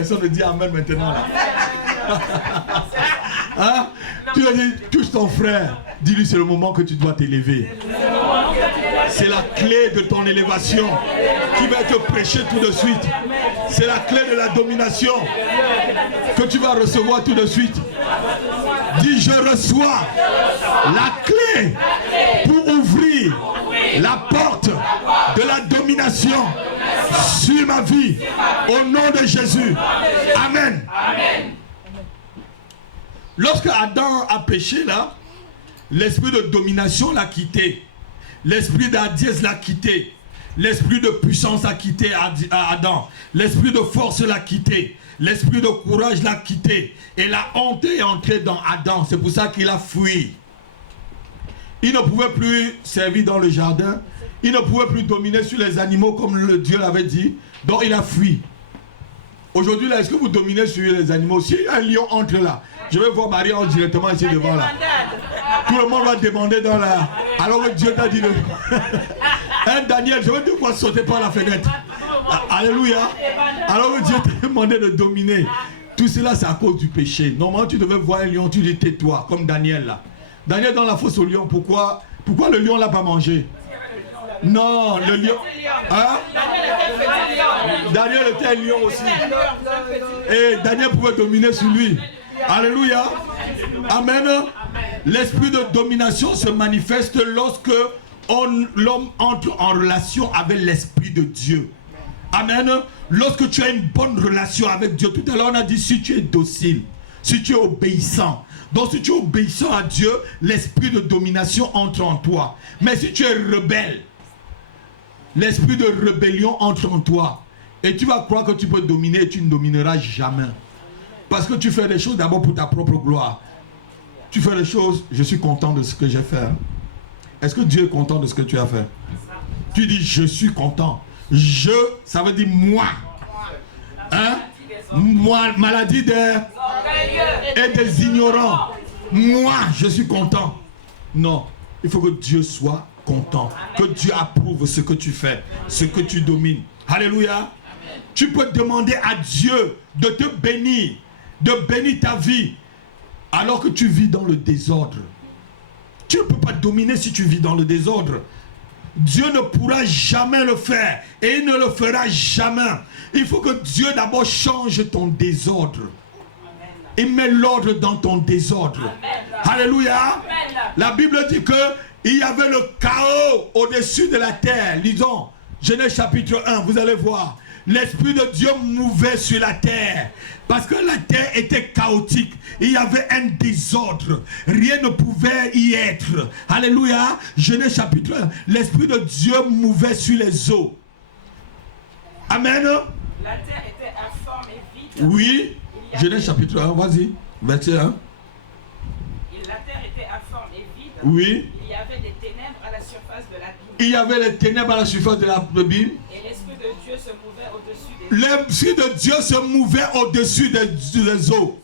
personne ne dit amen maintenant. Là. Hein? Tu lui dis, touche ton frère. Dis-lui, c'est le moment que tu dois t'élever. C'est la clé de ton élévation qui va être prêchée tout de suite. C'est la clé de la domination que tu vas recevoir tout de suite. Dis, je reçois la clé pour ouvrir la porte de la domination sur ma vie. Au nom de Jésus. Amen. Lorsque Adam a péché là, l'esprit de domination l'a quitté. L'esprit d'Adiès l'a quitté. L'esprit de puissance a quitté Adam. L'esprit de force l'a quitté. L'esprit de courage l'a quitté. Et la honte est entrée dans Adam. C'est pour ça qu'il a fui. Il ne pouvait plus servir dans le jardin. Il ne pouvait plus dominer sur les animaux comme le Dieu l'avait dit. Donc il a fui. Aujourd'hui, là, est-ce que vous dominez sur les animaux? Si un lion entre là, je vais voir Marie-Ange directement ici devant là. Tout le monde va demander dans la... Alors que Dieu t'a dit... Hein, Daniel, je vais te voir sauter par la fenêtre. Alléluia. Alors que Dieu t'a demandé de dominer. Tout cela, c'est à cause du péché. Normalement, tu devais voir un lion, tu dis tais-toi, comme Daniel là. Daniel dans la fosse au lion, pourquoi le lion l'a pas mangé? Non, le lion... Hein? Daniel était un lion aussi. Et Daniel pouvait dominer sur lui. Alléluia. Amen. L'esprit de domination se manifeste lorsque l'homme entre en relation avec l'esprit de Dieu. Amen. Lorsque tu as une bonne relation avec Dieu. Tout à l'heure on a dit si tu es docile, si tu es obéissant. Donc si tu es obéissant à Dieu, l'esprit de domination entre en toi. Mais si tu es rebelle, l'esprit de rébellion entre en toi. Et tu vas croire que tu peux dominer et tu ne domineras jamais. Parce que tu fais des choses d'abord pour ta propre gloire. Tu fais des choses, je suis content de ce que j'ai fait. Est-ce que Dieu est content de ce que tu as fait? Tu dis je suis content. Je, ça veut dire moi. Hein? Moi, maladie et des ignorants. Moi, je suis content. Non, il faut que Dieu soit content. Que Dieu approuve ce que tu fais, ce que tu domines. Alléluia. Tu peux demander à Dieu de te bénir, de bénir ta vie, alors que tu vis dans le désordre. Tu ne peux pas dominer si tu vis dans le désordre. Dieu ne pourra jamais le faire et il ne le fera jamais. Il faut que Dieu d'abord change ton désordre. Et met l'ordre dans ton désordre. Amen. Alléluia. Amen. La Bible dit que il y avait le chaos au-dessus de la terre. Lisons Genèse chapitre 1, vous allez voir. L'Esprit de Dieu mouvait sur la terre. Parce que la terre était chaotique. Il y avait un désordre. Rien ne pouvait y être. Alléluia. Genèse chapitre 1. L'Esprit de Dieu mouvait sur les eaux. Amen. La terre était informe et vide. Oui. Genèse chapitre 1, vas-y. Verset 1. La terre était informe et vide. Oui. Il y avait des ténèbres à la surface de l'abîme. Il y avait les ténèbres à la surface de l'abîme. Et l'Esprit de Dieu se mouvait au-dessus des eaux. L'Esprit de Dieu se mouvait au-dessus des eaux.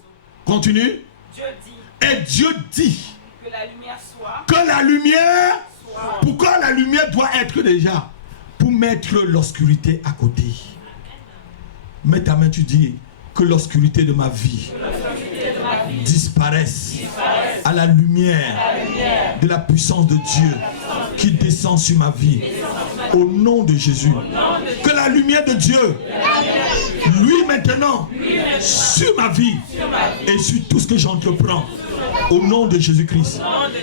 Continue. Dieu dit. Et Dieu dit. Que la lumière soit. Que la lumière soit. Pourquoi la lumière doit être déjà? Pour mettre l'obscurité à côté. Mets ta main, tu dis que l'obscurité de ma vie disparaisse à la lumière de la puissance de Dieu qui descend sur ma vie. Au nom de Jésus. Que la lumière de Dieu, lui maintenant, sur ma vie et sur tout ce que j'entreprends. Au nom de Jésus-Christ.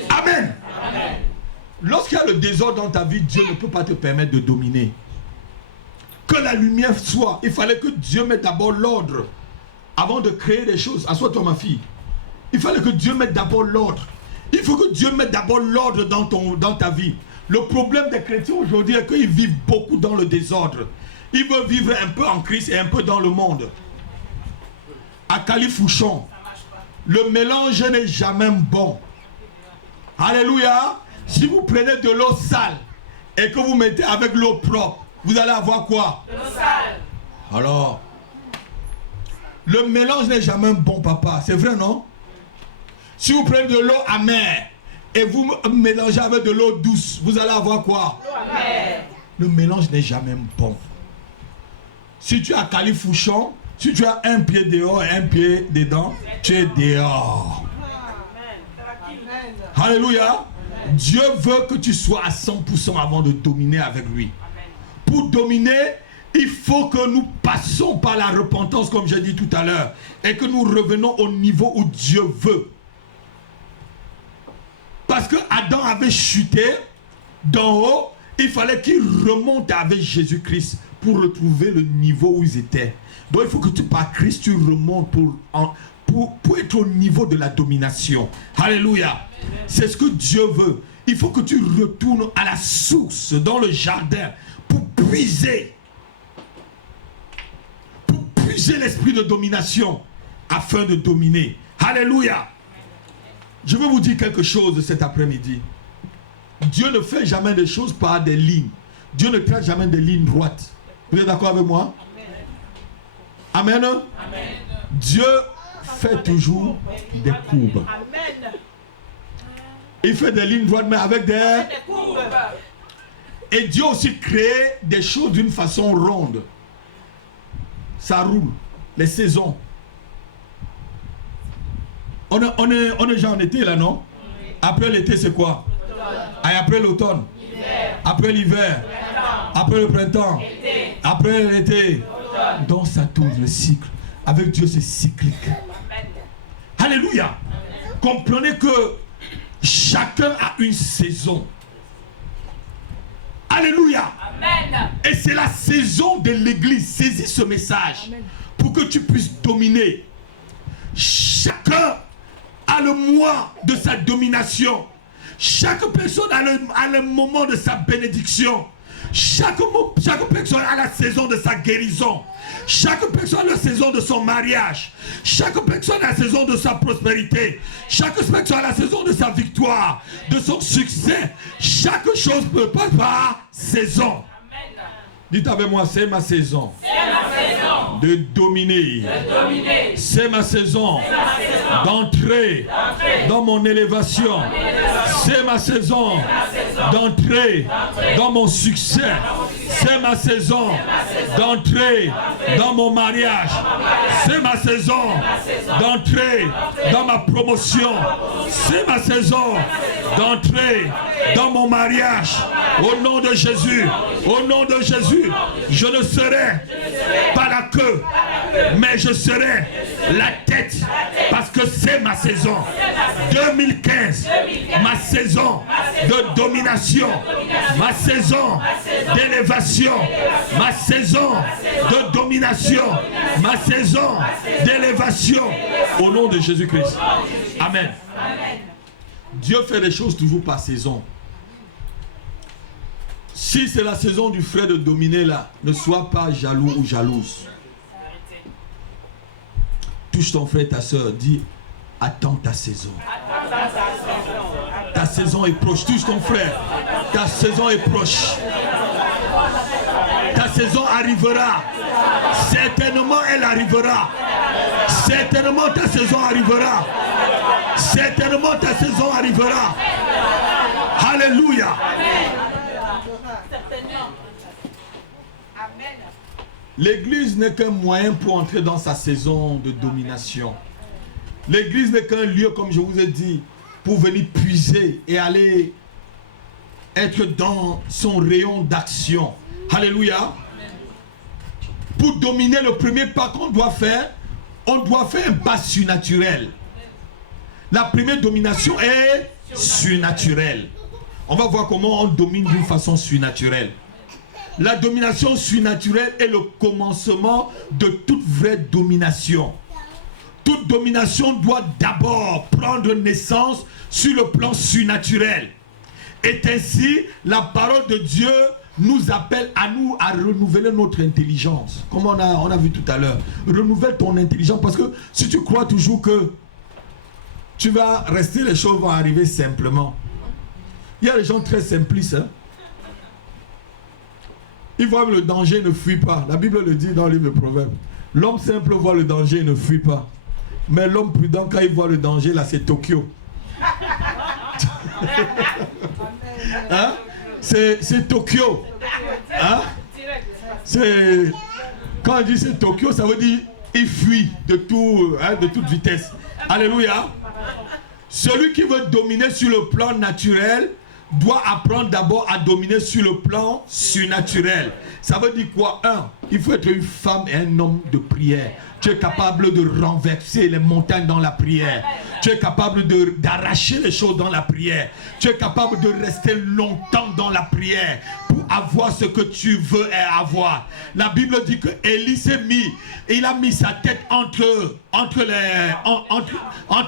Amen. Lorsqu'il y a le désordre dans ta vie, Dieu ne peut pas te permettre de dominer. Que la lumière soit. Il fallait que Dieu mette d'abord l'ordre. Avant de créer des choses. Assois-toi ma fille. Il fallait que Dieu mette d'abord l'ordre. Il faut que Dieu mette d'abord l'ordre dans ta vie. Le problème des chrétiens aujourd'hui est qu'ils vivent beaucoup dans le désordre. Ils veulent vivre un peu en Christ et un peu dans le monde. À Califourchon, le mélange n'est jamais bon. Alléluia. Si vous prenez de l'eau sale et que vous mettez avec l'eau propre, vous allez avoir quoi? De l'eau sale. Alors, le mélange n'est jamais bon, papa. C'est vrai, non? Si vous prenez de l'eau amère et vous mélangez avec de l'eau douce, vous allez avoir quoi? L'eau amère. Le mélange n'est jamais bon. Si tu es à Califourchon, Si tu as un pied dehors et un pied dedans, tu es dehors. Alléluia. Dieu veut que tu sois à 100% avant de dominer avec lui. Pour dominer, il faut que nous passions par la repentance, comme j'ai dit tout à l'heure, et que nous revenons au niveau où Dieu veut. Parce que Adam avait chuté d'en haut, il fallait qu'il remonte avec Jésus-Christ pour retrouver le niveau où ils étaient. Donc il faut que tu, par Christ, tu remontes pour être au niveau de la domination. Alléluia. C'est ce que Dieu veut. Il faut que tu retournes à la source, dans le jardin, pour puiser l'esprit de domination, afin de dominer. Alléluia. Je veux vous dire quelque chose cet après-midi. Dieu ne fait jamais des choses par des lignes. Dieu ne trace jamais des lignes droites. Vous êtes d'accord avec moi? Amen. Amen. Dieu fait toujours des courbes. Amen. Il fait des lignes droites, mais avec des courbes. Et Dieu aussi crée des choses d'une façon ronde. Ça roule. Les saisons. On est déjà en été là, non? Après l'été, c'est quoi? Et après l'automne. Après l'hiver. Après le printemps. Après l'été. Donc ça tourne le cycle. Avec Dieu, c'est cyclique. Alléluia. Comprenez que chacun a une saison. Alléluia. Amen. Et c'est la saison de l'église. Saisis ce message. Amen. Pour que tu puisses dominer. Chacun a le mois de sa domination. Chaque personne a le moment de sa bénédiction. Chaque personne a la saison de sa guérison. Chaque personne a la saison de son mariage. Chaque personne a la saison de sa prospérité. Chaque personne a la saison de sa victoire, de son succès. Chaque chose peut passer par saison. Dites avec moi, c'est ma saison. De dominer. C'est ma saison d'entrer dans mon élévation. C'est ma saison d'entrer dans mon succès. C'est ma saison d'entrer dans mon mariage. C'est ma saison d'entrer dans ma promotion. C'est ma saison d'entrer dans mon mariage. Au nom de Jésus, au nom de Jésus, je ne serai pas la queue, mais je serai la tête, parce que c'est ma saison. 2015, ma saison de domination, ma saison d'élévation, ma saison de domination, ma saison d'élévation, au nom de Jésus-Christ. Amen. Dieu fait les choses toujours par saison. Si c'est la saison du frère de dominer là, ne sois pas jaloux ou jalouse. Touche ton frère et ta soeur, dis, attends ta saison. Ta saison est proche. Touche ton frère, ta saison est proche. Ta saison arrivera. Certainement elle arrivera. Certainement ta saison arrivera. Certainement ta saison arrivera. Alléluia. L'église n'est qu'un moyen pour entrer dans sa saison de domination. L'église n'est qu'un lieu, comme je vous ai dit, pour venir puiser et aller être dans son rayon d'action. Alléluia. Pour dominer, le premier pas qu'on doit faire, on doit faire un pas surnaturel. La première domination est surnaturelle. On va voir comment on domine d'une façon surnaturelle. La domination surnaturelle est le commencement de toute vraie domination. Toute domination doit d'abord prendre naissance sur le plan surnaturel. Et ainsi, la parole de Dieu nous appelle à renouveler notre intelligence. Comme on a vu tout à l'heure. Renouvelle ton intelligence, parce que si tu crois toujours que tu vas rester, les choses vont arriver simplement. Il y a des gens très simplistes. Hein? Ils voient le danger, ne fuit pas. La Bible le dit dans le livre de Proverbes. L'homme simple voit le danger et ne fuit pas. Mais l'homme prudent, quand il voit le danger, là, c'est Tokyo. Hein? C'est Tokyo. Hein? Quand on dit c'est Tokyo, ça veut dire il fuit de toute vitesse. Alléluia. Celui qui veut dominer sur le plan naturel doit apprendre d'abord à dominer sur le plan surnaturel. Ça veut dire quoi? Il faut être une femme et un homme de prière. Tu es capable de renverser les montagnes dans la prière. Tu es capable d'arracher les choses dans la prière. Tu es capable de rester longtemps dans la prière pour avoir ce que tu veux avoir. La Bible dit que Élie s'est mis, il a mis sa tête entre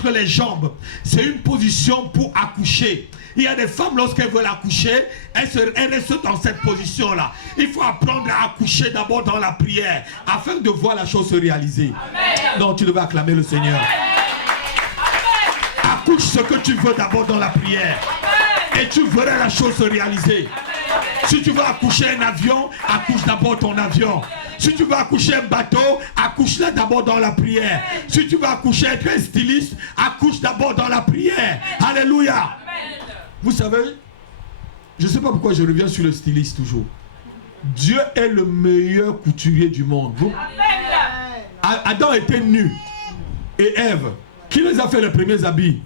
les jambes. C'est une position pour accoucher. Il y a des femmes, lorsqu'elles veulent accoucher, elles restent dans cette position-là. Il faut apprendre à accoucher d'abord dans la prière, afin de voir la chose se réaliser. Amen. Donc tu devais acclamer le Seigneur. Amen. Accouche ce que tu veux d'abord dans la prière. Amen. Et tu verras la chose se réaliser. Amen. Si tu veux accoucher un avion, accouche d'abord ton avion. Si tu veux accoucher un bateau, accouche-le d'abord dans la prière. Si tu veux accoucher être un styliste, accouche d'abord dans la prière. Alléluia. Vous savez, je ne sais pas pourquoi je reviens sur le styliste toujours. Dieu est le meilleur couturier du monde. Adam était nu. Et Ève, qui les a fait les premiers habits?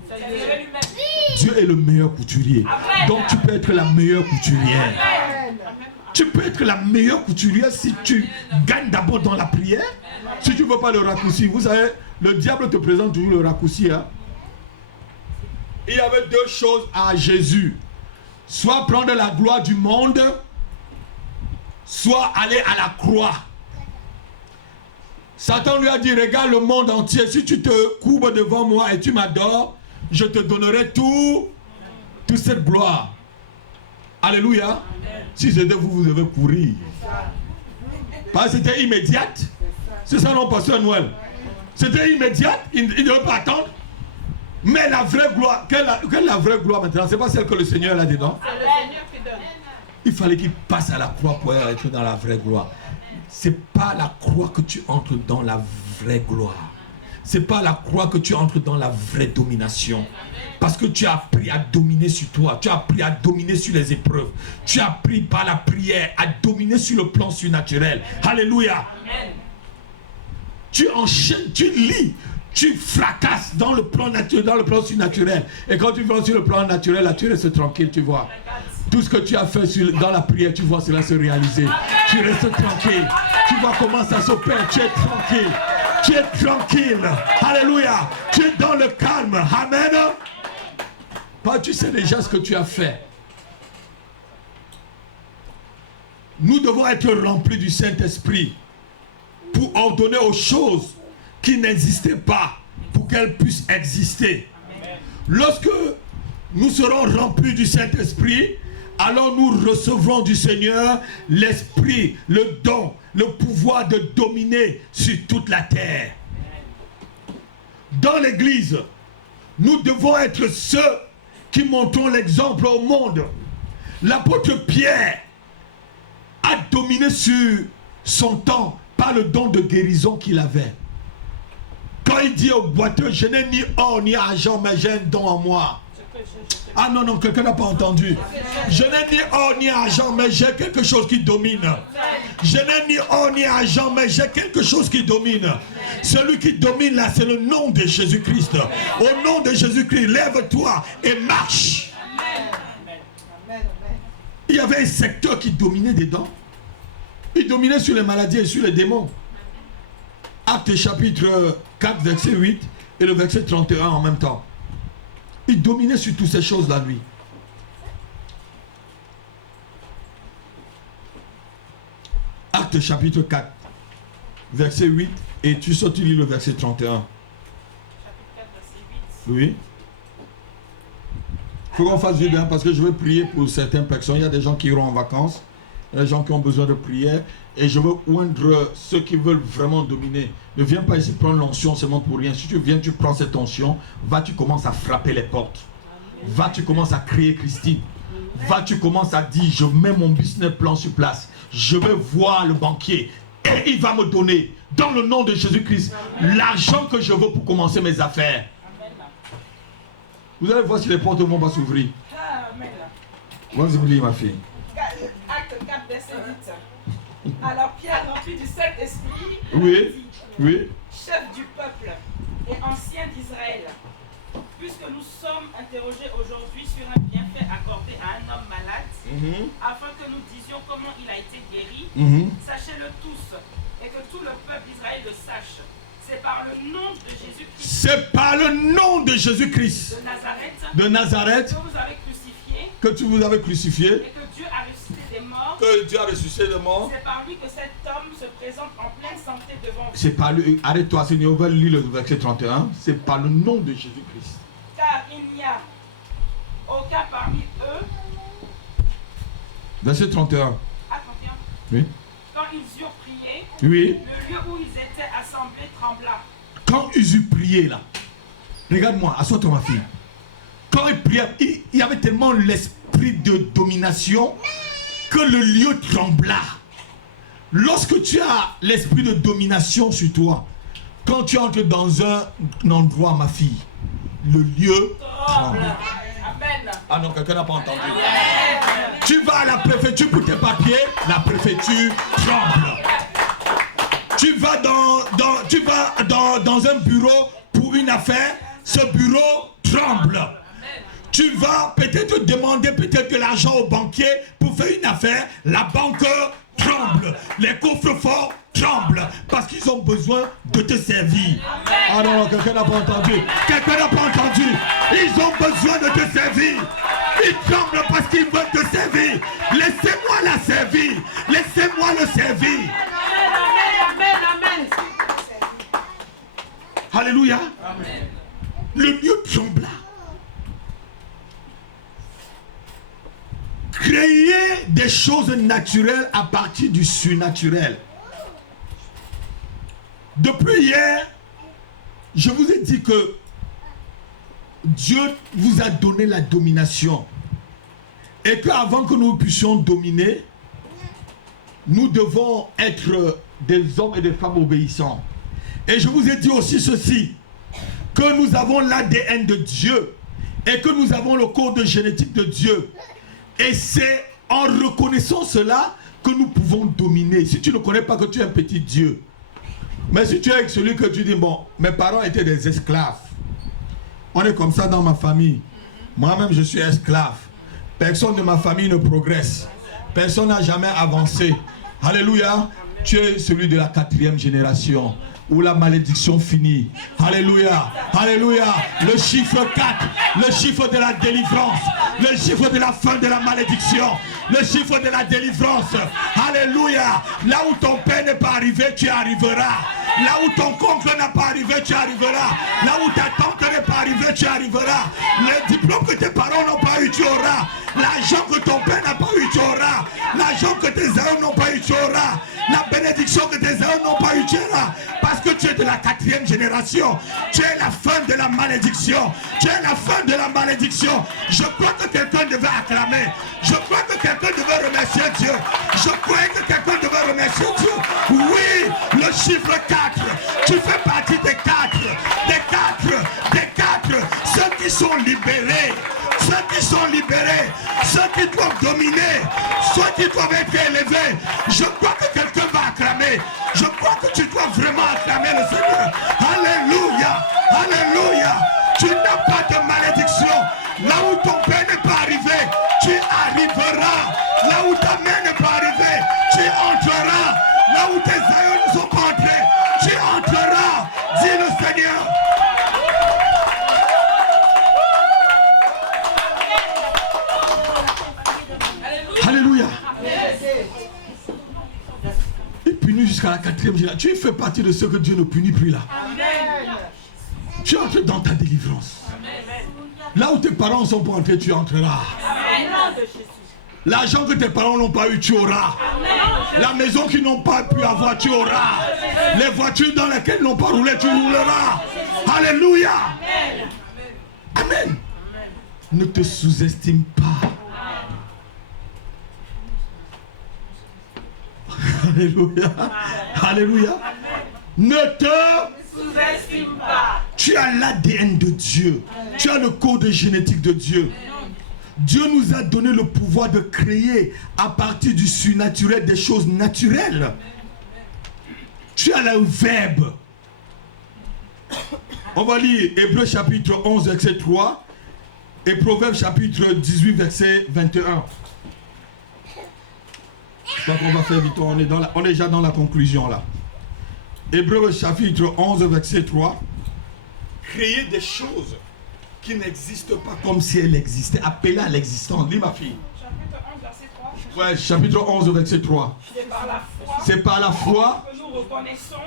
Dieu est le meilleur couturier. Donc tu peux être la meilleure couturière. Tu peux être la meilleure couturière si tu gagnes d'abord dans la prière. Si tu ne veux pas le raccourci. Vous savez, le diable te présente toujours le raccourci. Hein? Il y avait deux choses à Jésus. Soit prendre la gloire du monde, soit aller à la croix. Satan lui a dit, regarde le monde entier, si tu te courbes devant moi et tu m'adores, je te donnerai toute cette gloire. Alléluia. Amen. Si c'était vous, vous devez courir. Parce que c'était immédiate. C'est ça non, pasteur Noël. C'était immédiat, il ne devait pas attendre. Mais la vraie gloire, quelle est la vraie gloire maintenant? C'est pas celle que le Seigneur a dedans. C'est le Seigneur qui donne. Il fallait qu'il passe à la croix pour être dans la vraie gloire. C'est pas la croix que tu entres dans la vraie gloire. C'est pas la croix que tu entres dans la vraie domination. Parce que tu as appris à dominer sur toi. Tu as appris à dominer sur les épreuves. Tu as appris par la prière à dominer sur le plan surnaturel. Alléluia. Amen. Tu enchaînes, tu lis. Tu fracasses dans le plan naturel, dans le plan surnaturel. Et quand tu vas sur le plan naturel, là, tu restes tranquille, tu vois. Tout ce que tu as fait dans la prière, tu vois cela se réaliser. Amen. Tu restes tranquille. Amen. Tu vois comment ça s'opère. Tu es tranquille. Tu es tranquille. Alléluia. Tu es dans le calme. Amen. Pas, tu sais déjà ce que tu as fait. Nous devons être remplis du Saint-Esprit pour ordonner aux choses qui n'existaient pas pour qu'elles puissent exister. Amen. Lorsque nous serons remplis du Saint-Esprit, alors nous recevrons du Seigneur l'Esprit, le don, le pouvoir de dominer sur toute la terre. Dans l'Église, nous devons être ceux qui montrons l'exemple au monde. L'apôtre Pierre a dominé sur son temps par le don de guérison qu'il avait. Quand il dit au boiteux, je n'ai ni or ni argent, mais j'ai un don en moi. Ah non, non, quelqu'un n'a pas entendu. Je n'ai ni or ni argent, mais j'ai quelque chose qui domine. Je n'ai ni or ni argent, mais j'ai quelque chose qui domine. Celui qui domine là, c'est le nom de Jésus-Christ. Au nom de Jésus-Christ, lève-toi et marche. Il y avait un secteur qui dominait dedans. Il dominait sur les maladies et sur les démons. Actes chapitre 4, verset 8 et le verset 31 en même temps. Il dominait sur toutes ces choses-là, lui. Actes chapitre 4, verset 8 et tu lis le verset 31. Chapitre 4, verset 8. Oui. Il faut qu'on fasse du bien parce que je veux prier pour certaines personnes. Il y a des gens qui iront en vacances. Il y a des gens qui ont besoin de prière. Et je veux oindre ceux qui veulent vraiment dominer. Ne viens pas ici prendre l'onction seulement pour rien. Si tu viens, tu prends cette onction. Va, tu commences à frapper les portes. Va, tu commences à crier Christine. Va, tu commences à dire, je mets mon business plan sur place. Je vais voir le banquier. Et il va me donner, dans le nom de Jésus-Christ, l'argent que je veux pour commencer mes affaires. Vous allez voir si les portes vont pas s'ouvrir. Vous lire, ma fille. Acte 4, verset 8. Alors Pierre, rempli du Saint-Esprit, oui, oui. chef du peuple et ancien d'Israël, puisque nous sommes interrogés aujourd'hui sur un bienfait accordé à un homme malade, afin que nous disions comment il a été guéri, sachez-le tous, et que tout le peuple d'Israël le sache. C'est par le nom de Jésus-Christ. C'est par le nom de Jésus-Christ De Nazareth. que vous avez crucifié. Que tu vous avais crucifié. Et que Dieu a ressuscité des morts. Que Dieu a ressuscité des morts. C'est par lui que cet homme se présente en pleine santé devant vous. C'est par lui. Arrête-toi, Seigneur, on va lire le verset 31. C'est par le nom de Jésus-Christ. Car il n'y a aucun parmi eux. Verset 31. Ah, 31. Oui. Quand ils eurent prié, Oui. le lieu où ils étaient assemblés trembla. Quand ils eurent prié là, regarde-moi, assois-toi ma fille. Quand ils priaient, il y avait tellement l'esprit de domination que le lieu trembla. Lorsque tu as l'esprit de domination sur toi, quand tu entres dans un endroit, ma fille, le lieu tremble. Amen. Ah non, quelqu'un n'a pas entendu. Tu vas à la préfecture pour tes papiers, la préfecture tremble. Tu vas dans un bureau pour une affaire, ce bureau tremble. Tu vas peut-être demander peut-être de l'argent au banquier pour faire une affaire, la banque tremble. Les coffres-forts tremblent parce qu'ils ont besoin de te servir. Ah non, quelqu'un n'a pas entendu. Quelqu'un n'a pas entendu. Ils ont besoin de te servir. Ils tremblent parce qu'ils veulent te servir. Laissez-moi la servir. Laissez-moi le servir. Amen. Alléluia. Amen. Le lieu trembla. Créer des choses naturelles à partir du surnaturel. Depuis hier, je vous ai dit que Dieu vous a donné la domination. Et qu'avant que nous puissions dominer, nous devons être des hommes et des femmes obéissants. Et je vous ai dit aussi ceci, que nous avons l'ADN de Dieu et que nous avons le code génétique de Dieu. Et c'est en reconnaissant cela que nous pouvons dominer. Si tu ne connais pas que tu es un petit Dieu, mais si tu es avec celui que tu dis, bon, mes parents étaient des esclaves. On est comme ça dans ma famille. Moi-même, je suis esclave. Personne de ma famille ne progresse. Personne n'a jamais avancé. Alléluia. Tu es celui de la 4e génération où la malédiction finit. Alléluia. Alléluia. Le chiffre 4, le chiffre de la délivrance, le chiffre de la fin de la malédiction, le chiffre de la délivrance. Alléluia. Là où ton père n'est pas arrivé, tu arriveras. Là où ton oncle n'a pas arrivé, tu arriveras. Là où ta tante n'est pas arrivée, tu arriveras. Le diplôme que tes parents n'ont pas eu, tu auras. L'argent que ton père n'a pas eu, tu auras. L'argent que tes aïeux n'ont pas eu, tu auras. La bénédiction que tes aïeux n'ont pas eu, tu auras. Parce que tu es de la 4e génération. Tu es la fin de la malédiction. Tu es la fin de la malédiction. Je crois que quelqu'un devait acclamer. Je crois que quelqu'un devait remercier Dieu. Je croyais que quelqu'un devait remercier Dieu. Oui, le chiffre 4. Tu fais partie des 4. Des 4. Ceux qui sont libérés. Ceux qui sont libérés. Ceux qui doivent dominer. Ceux qui doivent être élevés. Je crois que quelqu'un va acclamer. Je crois que tu dois vraiment acclamer le Seigneur. Alléluia. Alléluia. Tu n'as pas de malédiction. Là où ton père n'est pas arrivé, tu arriveras. Là où ta mère n'est pas arrivée, tu entreras. Là où tes aïeux ne sont pas entrés, tu entreras. Dis le Seigneur. Alléluia. Il punit jusqu'à la 4e génération. Tu fais partie de ceux que Dieu ne punit plus là. Tu entres dans ta délivrance. Là où tes parents ne sont pas entrés, tu entreras. L'argent que tes parents n'ont pas eu, tu auras. La maison qu'ils n'ont pas pu avoir, tu auras. Les voitures dans lesquelles ils n'ont pas roulé, tu rouleras. Alléluia. Amen. Ne te sous-estime pas. Alléluia. Alléluia. Ne te sous-estime pas. Tu as l'ADN de Dieu. Tu as le code génétique de Dieu. Dieu nous a donné le pouvoir de créer à partir du surnaturel des choses naturelles. Tu as le verbe. On va lire Hébreux chapitre 11, verset 3 et Proverbes chapitre 18, verset 21. Je crois qu'on va faire vite, on est déjà dans la conclusion là. Hébreux chapitre 11, verset 3. Créer des choses qui n'existent pas comme si elles existaient. Appeler à l'existence. Lis ma fille. Chapitre 11, verset 3. Ouais, chapitre 11, verset 3. C'est par la foi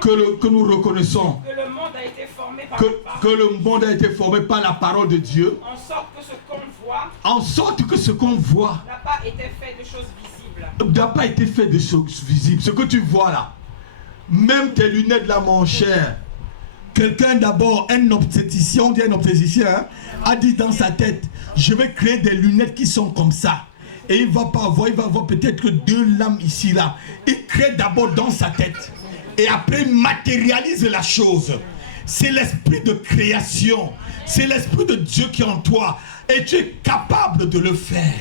que nous reconnaissons que le monde a été formé par que le monde a été formé par la parole de Dieu. En sorte que ce qu'on voit En sorte que ce qu'on voit n'a pas été fait de choses visibles. n'a pas été fait de choses visibles. Ce que tu vois là, même tes lunettes là, mon cher. Quelqu'un d'abord, un obstétricien, on dit un obstétricien, hein, a dit dans sa tête, je vais créer des lunettes qui sont comme ça. Et il va pas avoir, il va avoir peut-être que 2 lames ici là. Il crée d'abord dans sa tête. Et après il matérialise la chose. C'est l'esprit de création. C'est l'esprit de Dieu qui est en toi. Et tu es capable de le faire.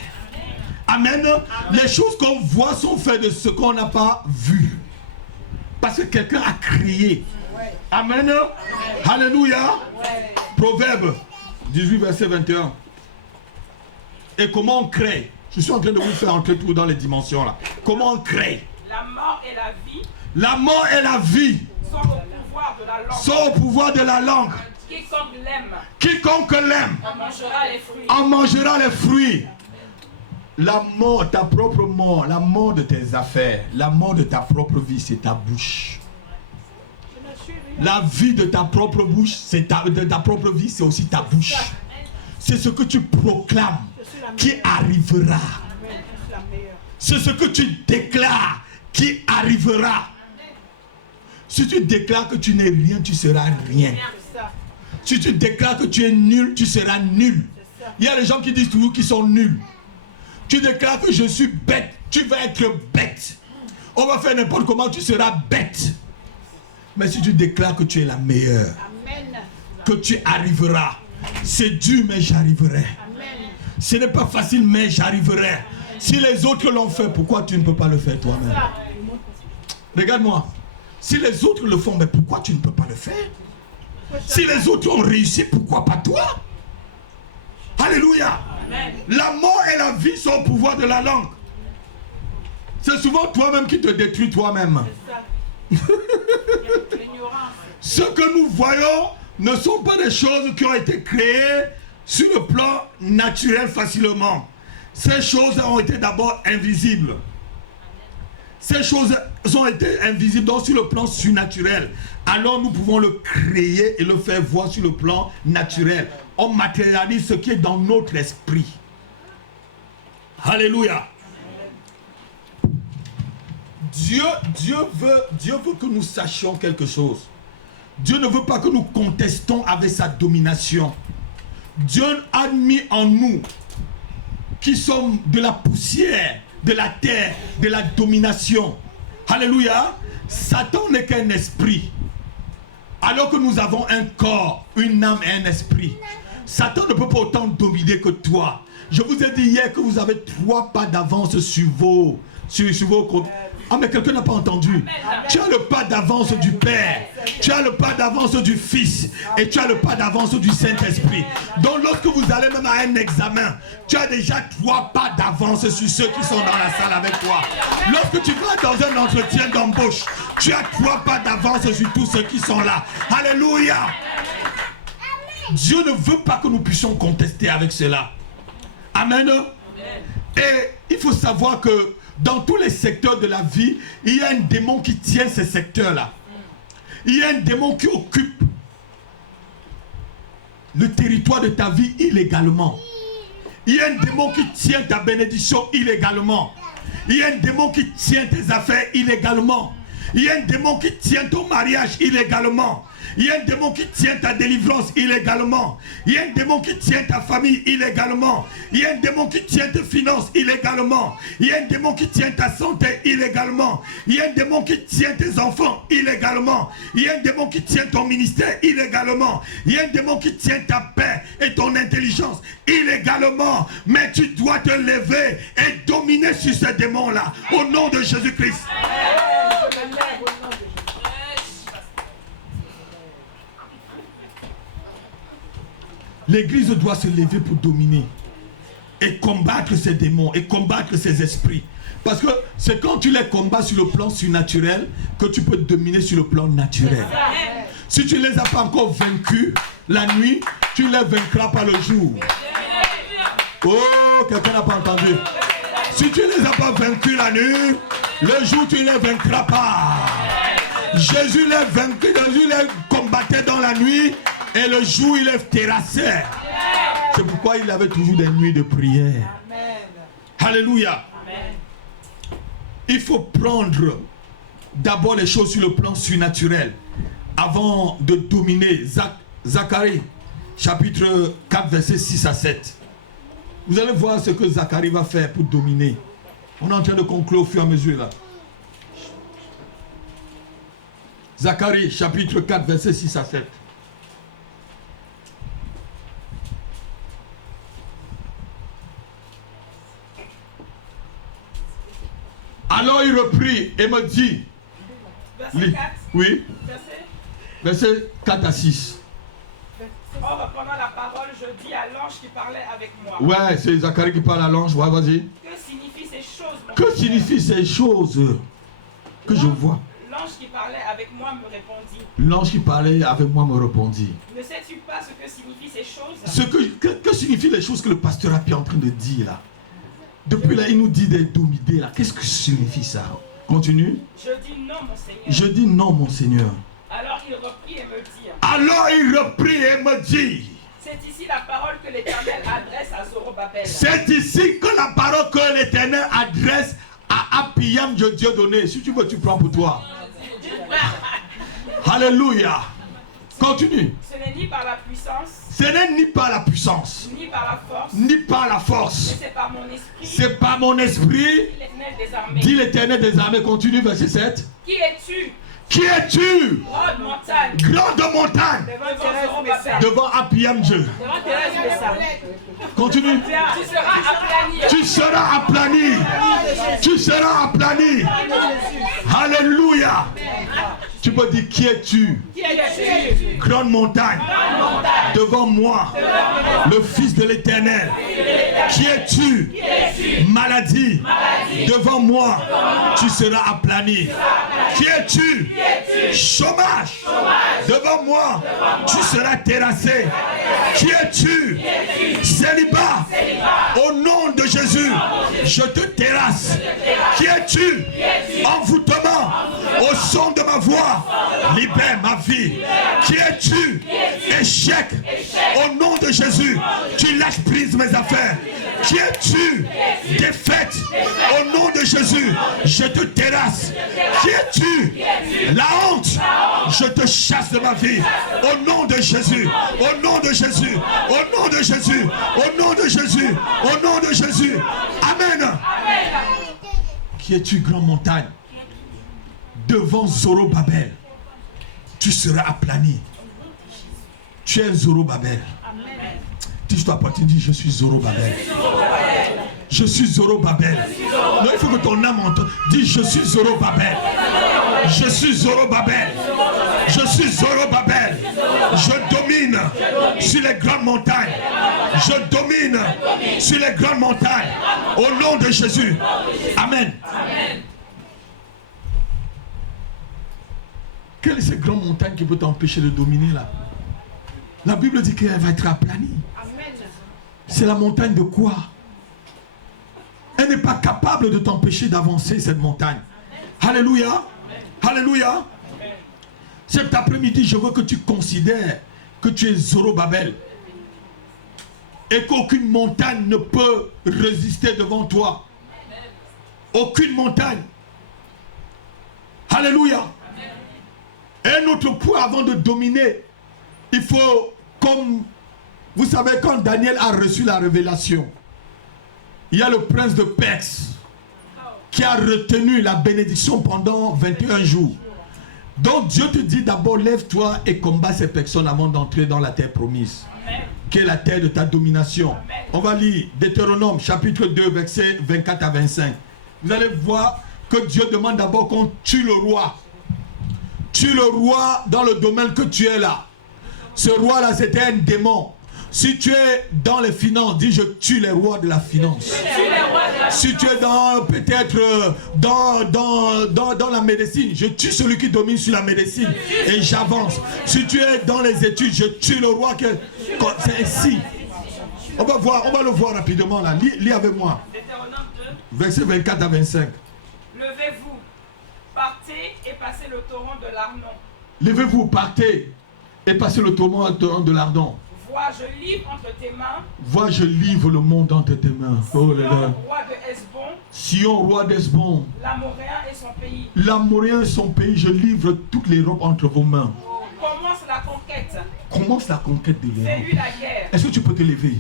Amen. Les choses qu'on voit sont faites de ce qu'on n'a pas vu. Parce que quelqu'un a créé. Amen. Alléluia. Proverbe 18, verset 21. Et comment on crée? Je suis en train de vous faire entrer tout dans les dimensions là. Comment on crée? La mort et la vie. La mort et la vie Sont au pouvoir de la langue. sont au pouvoir de la langue. Quiconque l'aime. Quiconque l'aime En mangera les fruits. en mangera les fruits. La mort, ta propre mort, la mort de tes affaires, la mort de ta propre vie, c'est ta bouche. La vie de ta propre bouche, de ta propre vie, c'est aussi ta bouche. C'est ce que tu proclames qui arrivera. C'est ce que tu déclares qui arrivera. Si tu déclares que tu n'es rien, tu seras rien. Si tu déclares que tu es nul, tu seras nul. Il y a des gens qui disent toujours qu'ils sont nuls. Tu déclares que je suis bête, tu vas être bête. On va faire n'importe comment, tu seras bête. Mais si tu déclares que tu es la meilleure, que tu arriveras, c'est dur mais j'arriverai. Ce n'est pas facile mais j'arriverai. Si les autres l'ont fait, pourquoi tu ne peux pas le faire toi-même? Regarde-moi. Si les autres le font, mais pourquoi tu ne peux pas le faire? Si les autres ont réussi, pourquoi pas toi? Alléluia. Amen. La mort et la vie sont au pouvoir de la langue. C'est souvent toi-même qui te détruis toi-même. Ce que nous voyons ne sont pas des choses qui ont été créées sur le plan naturel facilement. Ces choses ont été d'abord invisibles. Ces choses ont été invisibles donc sur le plan surnaturel. Alors nous pouvons le créer et le faire voir sur le plan naturel. On matérialise ce qui est dans notre esprit. Alléluia. Dieu veut que nous sachions quelque chose. Dieu ne veut pas que nous contestons avec sa domination. Dieu a mis en nous, qui sommes de la poussière, de la terre, de la domination. Alléluia. Satan n'est qu'un esprit. Alors que nous avons un corps, une âme et un esprit. Satan ne peut pas autant dominer que toi. Je vous ai dit hier que vous avez 3 pas d'avance sur vos comptes. Ah mais quelqu'un n'a pas entendu. Amen. Tu as le pas d'avance du Père, tu as le pas d'avance du Fils et tu as le pas d'avance du Saint-Esprit. Donc lorsque vous allez même à un examen, tu as déjà 3 pas d'avance sur ceux qui sont dans la salle avec toi. Lorsque tu vas dans un entretien d'embauche, tu as 3 pas d'avance sur tous ceux qui sont là. Alléluia. Dieu ne veut pas que nous puissions contester avec cela. Amen. Et il faut savoir que dans tous les secteurs de la vie, il y a un démon qui tient ces secteurs-là. Il y a un démon qui occupe le territoire de ta vie illégalement. Il y a un démon qui tient ta bénédiction illégalement. Il y a un démon qui tient tes affaires illégalement. Il y a un démon qui tient ton mariage illégalement. Il y a un démon qui tient ta délivrance illégalement. Il y a un démon qui tient ta famille illégalement. Il y a un démon qui tient tes finances illégalement. Il y a un démon qui tient ta santé illégalement. Il y a un démon qui tient tes enfants illégalement. Il y a un démon qui tient ton ministère illégalement. Il y a un démon qui tient ta paix et ton intelligence illégalement. Mais tu dois te lever et dominer sur ces démons-là au nom de Jésus-Christ. L'église doit se lever pour dominer et combattre ces démons et combattre ces esprits. Parce que c'est quand tu les combats sur le plan surnaturel que tu peux dominer sur le plan naturel. Si tu ne les as pas encore vaincus la nuit, tu les vaincras par le jour. Oh, quelqu'un n'a pas entendu. Si tu ne les as pas vaincus la nuit, le jour tu ne les vaincras pas. Jésus les vaincus, Jésus les combattait dans la nuit et le jour il les terrassait. C'est pourquoi il avait toujours des nuits de prière. Alléluia. Il faut prendre d'abord les choses sur le plan surnaturel avant de dominer. Zacharie, chapitre 4, versets 6 à 7. Vous allez voir ce que Zacharie va faire pour dominer. On est en train de conclure au fur et à mesure là. Zacharie, chapitre 4, versets 6 à 7. Alors il reprit et me dit, Verset 4. oui, Verset. verset 4 à 6. Or, reprenant la parole, je dis à l'ange qui parlait avec moi. Ouais, c'est Zacharie qui parle à l'ange, ouais, vas-y. Que signifient ces choses, mon Que Seigneur? signifient ces choses que je vois? L'ange qui parlait avec moi me répondit. L'ange qui parlait avec moi me répondit. Ne sais-tu pas ce que signifient ces choses? Que signifient les choses que le pasteur Happy est en train de dire là? Depuis là, il nous dit des domidés là. Qu'est-ce que signifie ça? Continue. Je dis non, mon Seigneur. Je dis non, mon Seigneur. Alors il reprit et me dit. Alors il reprit et me dit. C'est ici la parole que l'Éternel adresse à Zorobabel. C'est ici que la parole que l'Éternel adresse à Appiam de Dieu donné. Si tu veux, tu prends pour toi. Alléluia. Continue. Ce n'est ni par la puissance, Ce n'est ni par la puissance, ni par la force, ni par la force. mais c'est par mon esprit, C'est par mon esprit, dit l'Éternel des armées. dit l'Éternel des armées. Continue, verset 7. Qui es-tu, Qui es-tu? grande montagne, Grande montagne devant Zorobabel? devant Appiam Dieu. Devant Thérèse Messa. Continue. Tu seras aplani. Tu seras aplani. Tu seras aplani. Alléluia. Tu peux dire qui es-tu? Qui es-tu? Grande montagne devant moi, le Fils de l'Éternel. Qui es-tu? Maladie devant moi, tu seras aplani. Qui es-tu? Chômage devant moi, tu seras terrassé. Qui es-tu? Célibat, au nom de Jésus, je te terrasse. Qui es-tu? Envoûtement, au son de ma voix, libère ma vie. Qui es-tu? Échec, au nom de Jésus, tu lâches prise mes affaires. Qui es-tu? Défaite, au nom de Jésus, je te terrasse. Qui es-tu? La honte, je te chasse de ma vie. Au nom de Jésus, au nom de Jésus, au nom de Jésus, au nom de Jésus, au nom de Jésus. Amen. Qui es-tu, grande montagne? Devant Zorobabel, tu seras aplani. Tu es Zorobabel. Dis-toi à partir, dis je suis Zorobabel. Je suis Zorobabel. Non, il faut que ton âme entende. Dis je suis Zorobabel. Je suis Zorobabel. Je suis Zorobabel. Je domine sur les grandes montagnes. Je domine sur les grandes montagnes. Au nom de Jésus. Amen. Quelle est cette grande montagne qui peut t'empêcher de dominer là? La Bible dit qu'elle va être aplanie. C'est la montagne de quoi? Elle n'est pas capable de t'empêcher d'avancer cette montagne. Alléluia. Alléluia. Cet après-midi, je veux que tu considères que tu es Zorobabel et qu'aucune montagne ne peut résister devant toi. Aucune montagne. Alléluia. Un autre point avant de dominer, il faut, comme vous savez, quand Daniel a reçu la révélation, il y a le prince de Perse qui a retenu la bénédiction pendant 21 jours. Donc Dieu te dit d'abord, lève-toi et combat ces personnes avant d'entrer dans la terre promise, qui est la terre de ta domination. On va lire Deutéronome chapitre 2 versets 24 à 25. Vous allez voir que Dieu demande d'abord qu'on tue le roi. Tue le roi dans le domaine que tu es là. Ce roi-là, c'était un démon. Si tu es dans les finances, dis je tue les rois de la finance. Si tu es dans peut-être dans la médecine, je tue celui qui domine sur la médecine et j'avance. Si tu es dans les études, je tue le roi que c'est ici. On va le voir rapidement là. Lis avec moi. Verset 24 à 25. Levez-vous, partez et passez le torrent de l'Arnon. Levez-vous, partez et passez le torrent de l'Arnon. Vois, je livre entre tes mains. Vois, je livre le monde entre tes mains. Oh là là. Roi de Hesbon. Sion, roi d'Hesbon. L'Amoréen et son pays. L'Amoréen et son pays, je livre toute l'Europe entre vos mains. Commence la conquête. Commence la conquête de l'Europe. Fais-lui la guerre. Est-ce que tu peux te lever?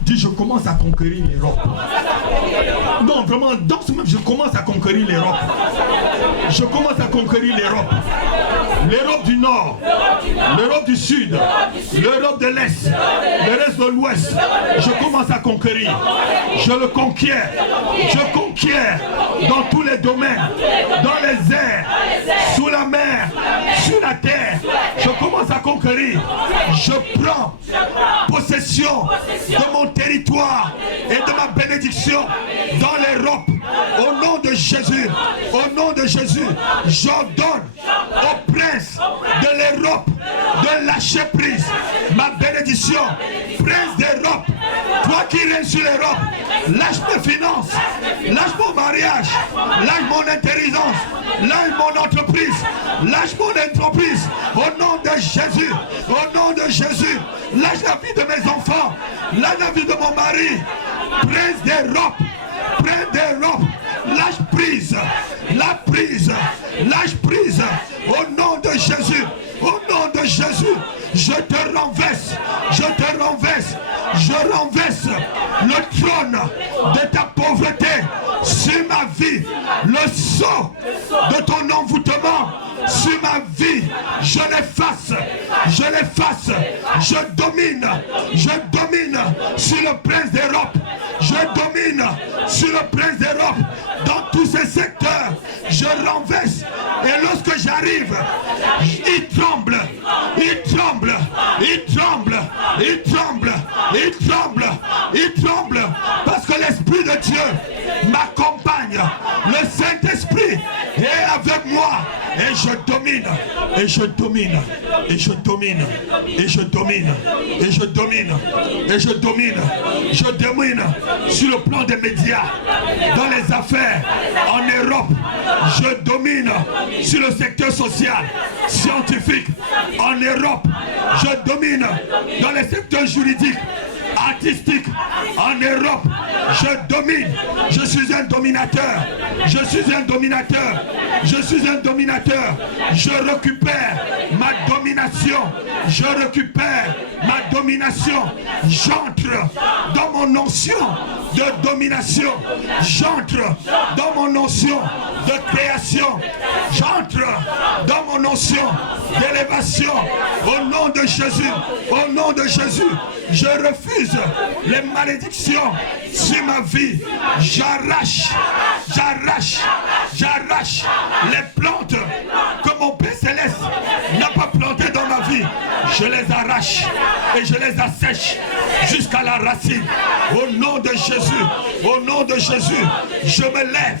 Dis, je commence à conquérir l'Europe. Non, vraiment, dans ce même, je commence à conquérir l'Europe. Je commence à conquérir l'Europe. L'Europe du Nord, l'Europe du Sud, l'Europe de l'Est, l'Europe de l'Ouest. Je commence à conquérir. Je le conquiers. Je conquiers dans tous les domaines, dans les airs, sous la mer, sur la terre. Je commence à conquérir. Je prends possession de mon territoire et de ma bénédiction dans l'Europe. Au nom de Jésus, au nom de Jésus, j'ordonne au prince de l'Europe de lâcher prise. Ma bénédiction, prince d'Europe, toi qui règnes sur l'Europe, lâche mes finances, lâche mon mariage, lâche mon intelligence, lâche mon entreprise, lâche mon entreprise. Au nom de Jésus, au nom de Jésus, lâche la vie de mes enfants, lâche la vie de mon mari, prince d'Europe, prince d'Europe, lâche prise, la prise, lâche prise, au nom de Jésus, au nom de Jésus, je te renverse, je te renverse, je renverse le trône de ta pauvreté sur ma vie, le sceau de ton envoûtement sur ma vie, je l'efface, je domine sur le prince d'Europe, je domine sur le prince d'Europe dans tous ces secteurs, je renverse et lorsque j'arrive, il tremble, il tremble, il tremble, il tremble, il tremble, il tremble, parce que l'Esprit de Dieu m'accompagne, le Saint-Esprit est avec moi et je domine, et je domine, et je domine, et je domine, et je domine, et je domine, je domine sur le plan des médias, dans les affaires, en Europe, je domine sur le secteur social, scientifique, en Europe, je domine dans les secteurs juridiques, artistiques, en Europe, je domine, je suis un dominateur, je suis un dominateur, je suis un dominateur, je récupère ma domination, je récupère ma domination, j'entre dans mon notion de domination, j'entre dans mon notion de création, j'entre dans mon notion d'élévation, au nom de Jésus, au nom de Jésus, je refuse les malédictions sur ma vie, j'arrache, j'arrache, j'arrache les plantes que mon Père Céleste n'a pas plantées dans ma vie, je les arrache et je les assèche jusqu'à la racine, au nom de Jésus, au nom de Jésus, je me lève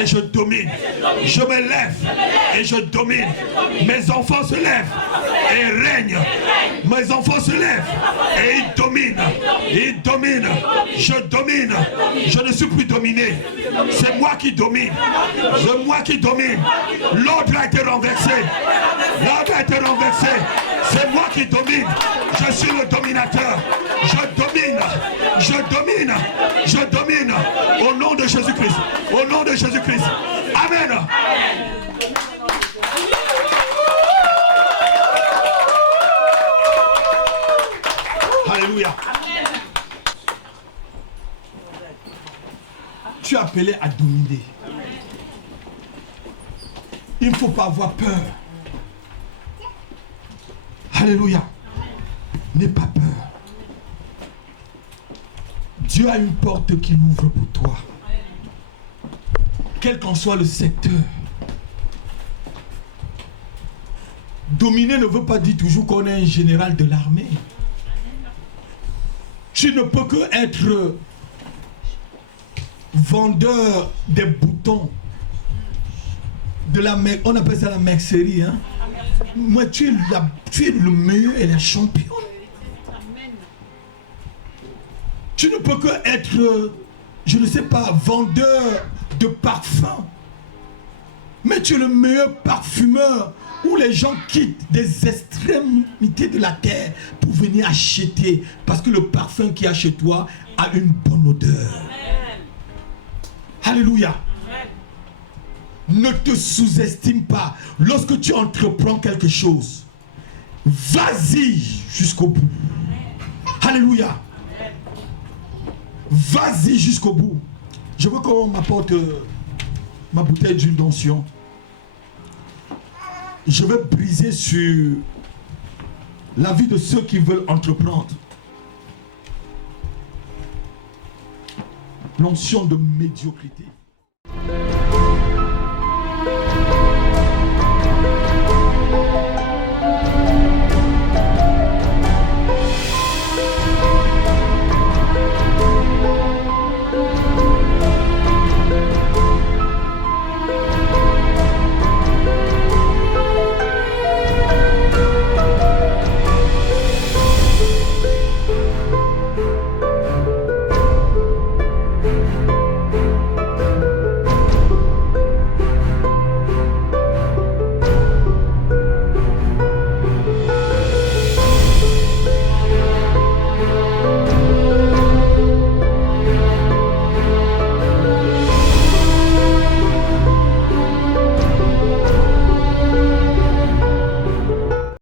et je domine, je me lève et je domine, mes enfants se lèvent et règnent, mes enfants se lèvent et ils dominent, je domine, je ne suis plus dominé, c'est moi qui domine, c'est moi qui domine, l'ordre a été renversé, l'ordre a été renversé, c'est moi qui domine, je suis le dominateur, je domine, je domine, je domine, au nom de Jésus-Christ, au nom de Jésus-Christ, Amen. Alléluia. Tu es appelé à dominer. Il ne faut pas avoir peur. Alléluia. N'aie pas peur. Dieu a une porte qu'il ouvre pour toi. Quel qu'en soit le secteur. Dominer ne veut pas dire toujours qu'on est un général de l'armée. Tu ne peux que être vendeur des boutons. On appelle ça la mercerie. Hein? Moi, tu es le meilleur et la championne. Tu ne peux que être, je ne sais pas, vendeur de parfums. Mais tu es le meilleur parfumeur où les gens quittent des extrémités de la terre pour venir acheter. Parce que le parfum qu'il y a chez toi a une bonne odeur. Amen. Alléluia. Amen. Ne te sous-estime pas. Lorsque tu entreprends quelque chose, vas-y jusqu'au bout. Amen. Alléluia. Vas-y jusqu'au bout. Je veux qu'on m'apporte ma bouteille d'huile d'onction. Je vais briser sur la vie de ceux qui veulent entreprendre. L'onction de médiocrité.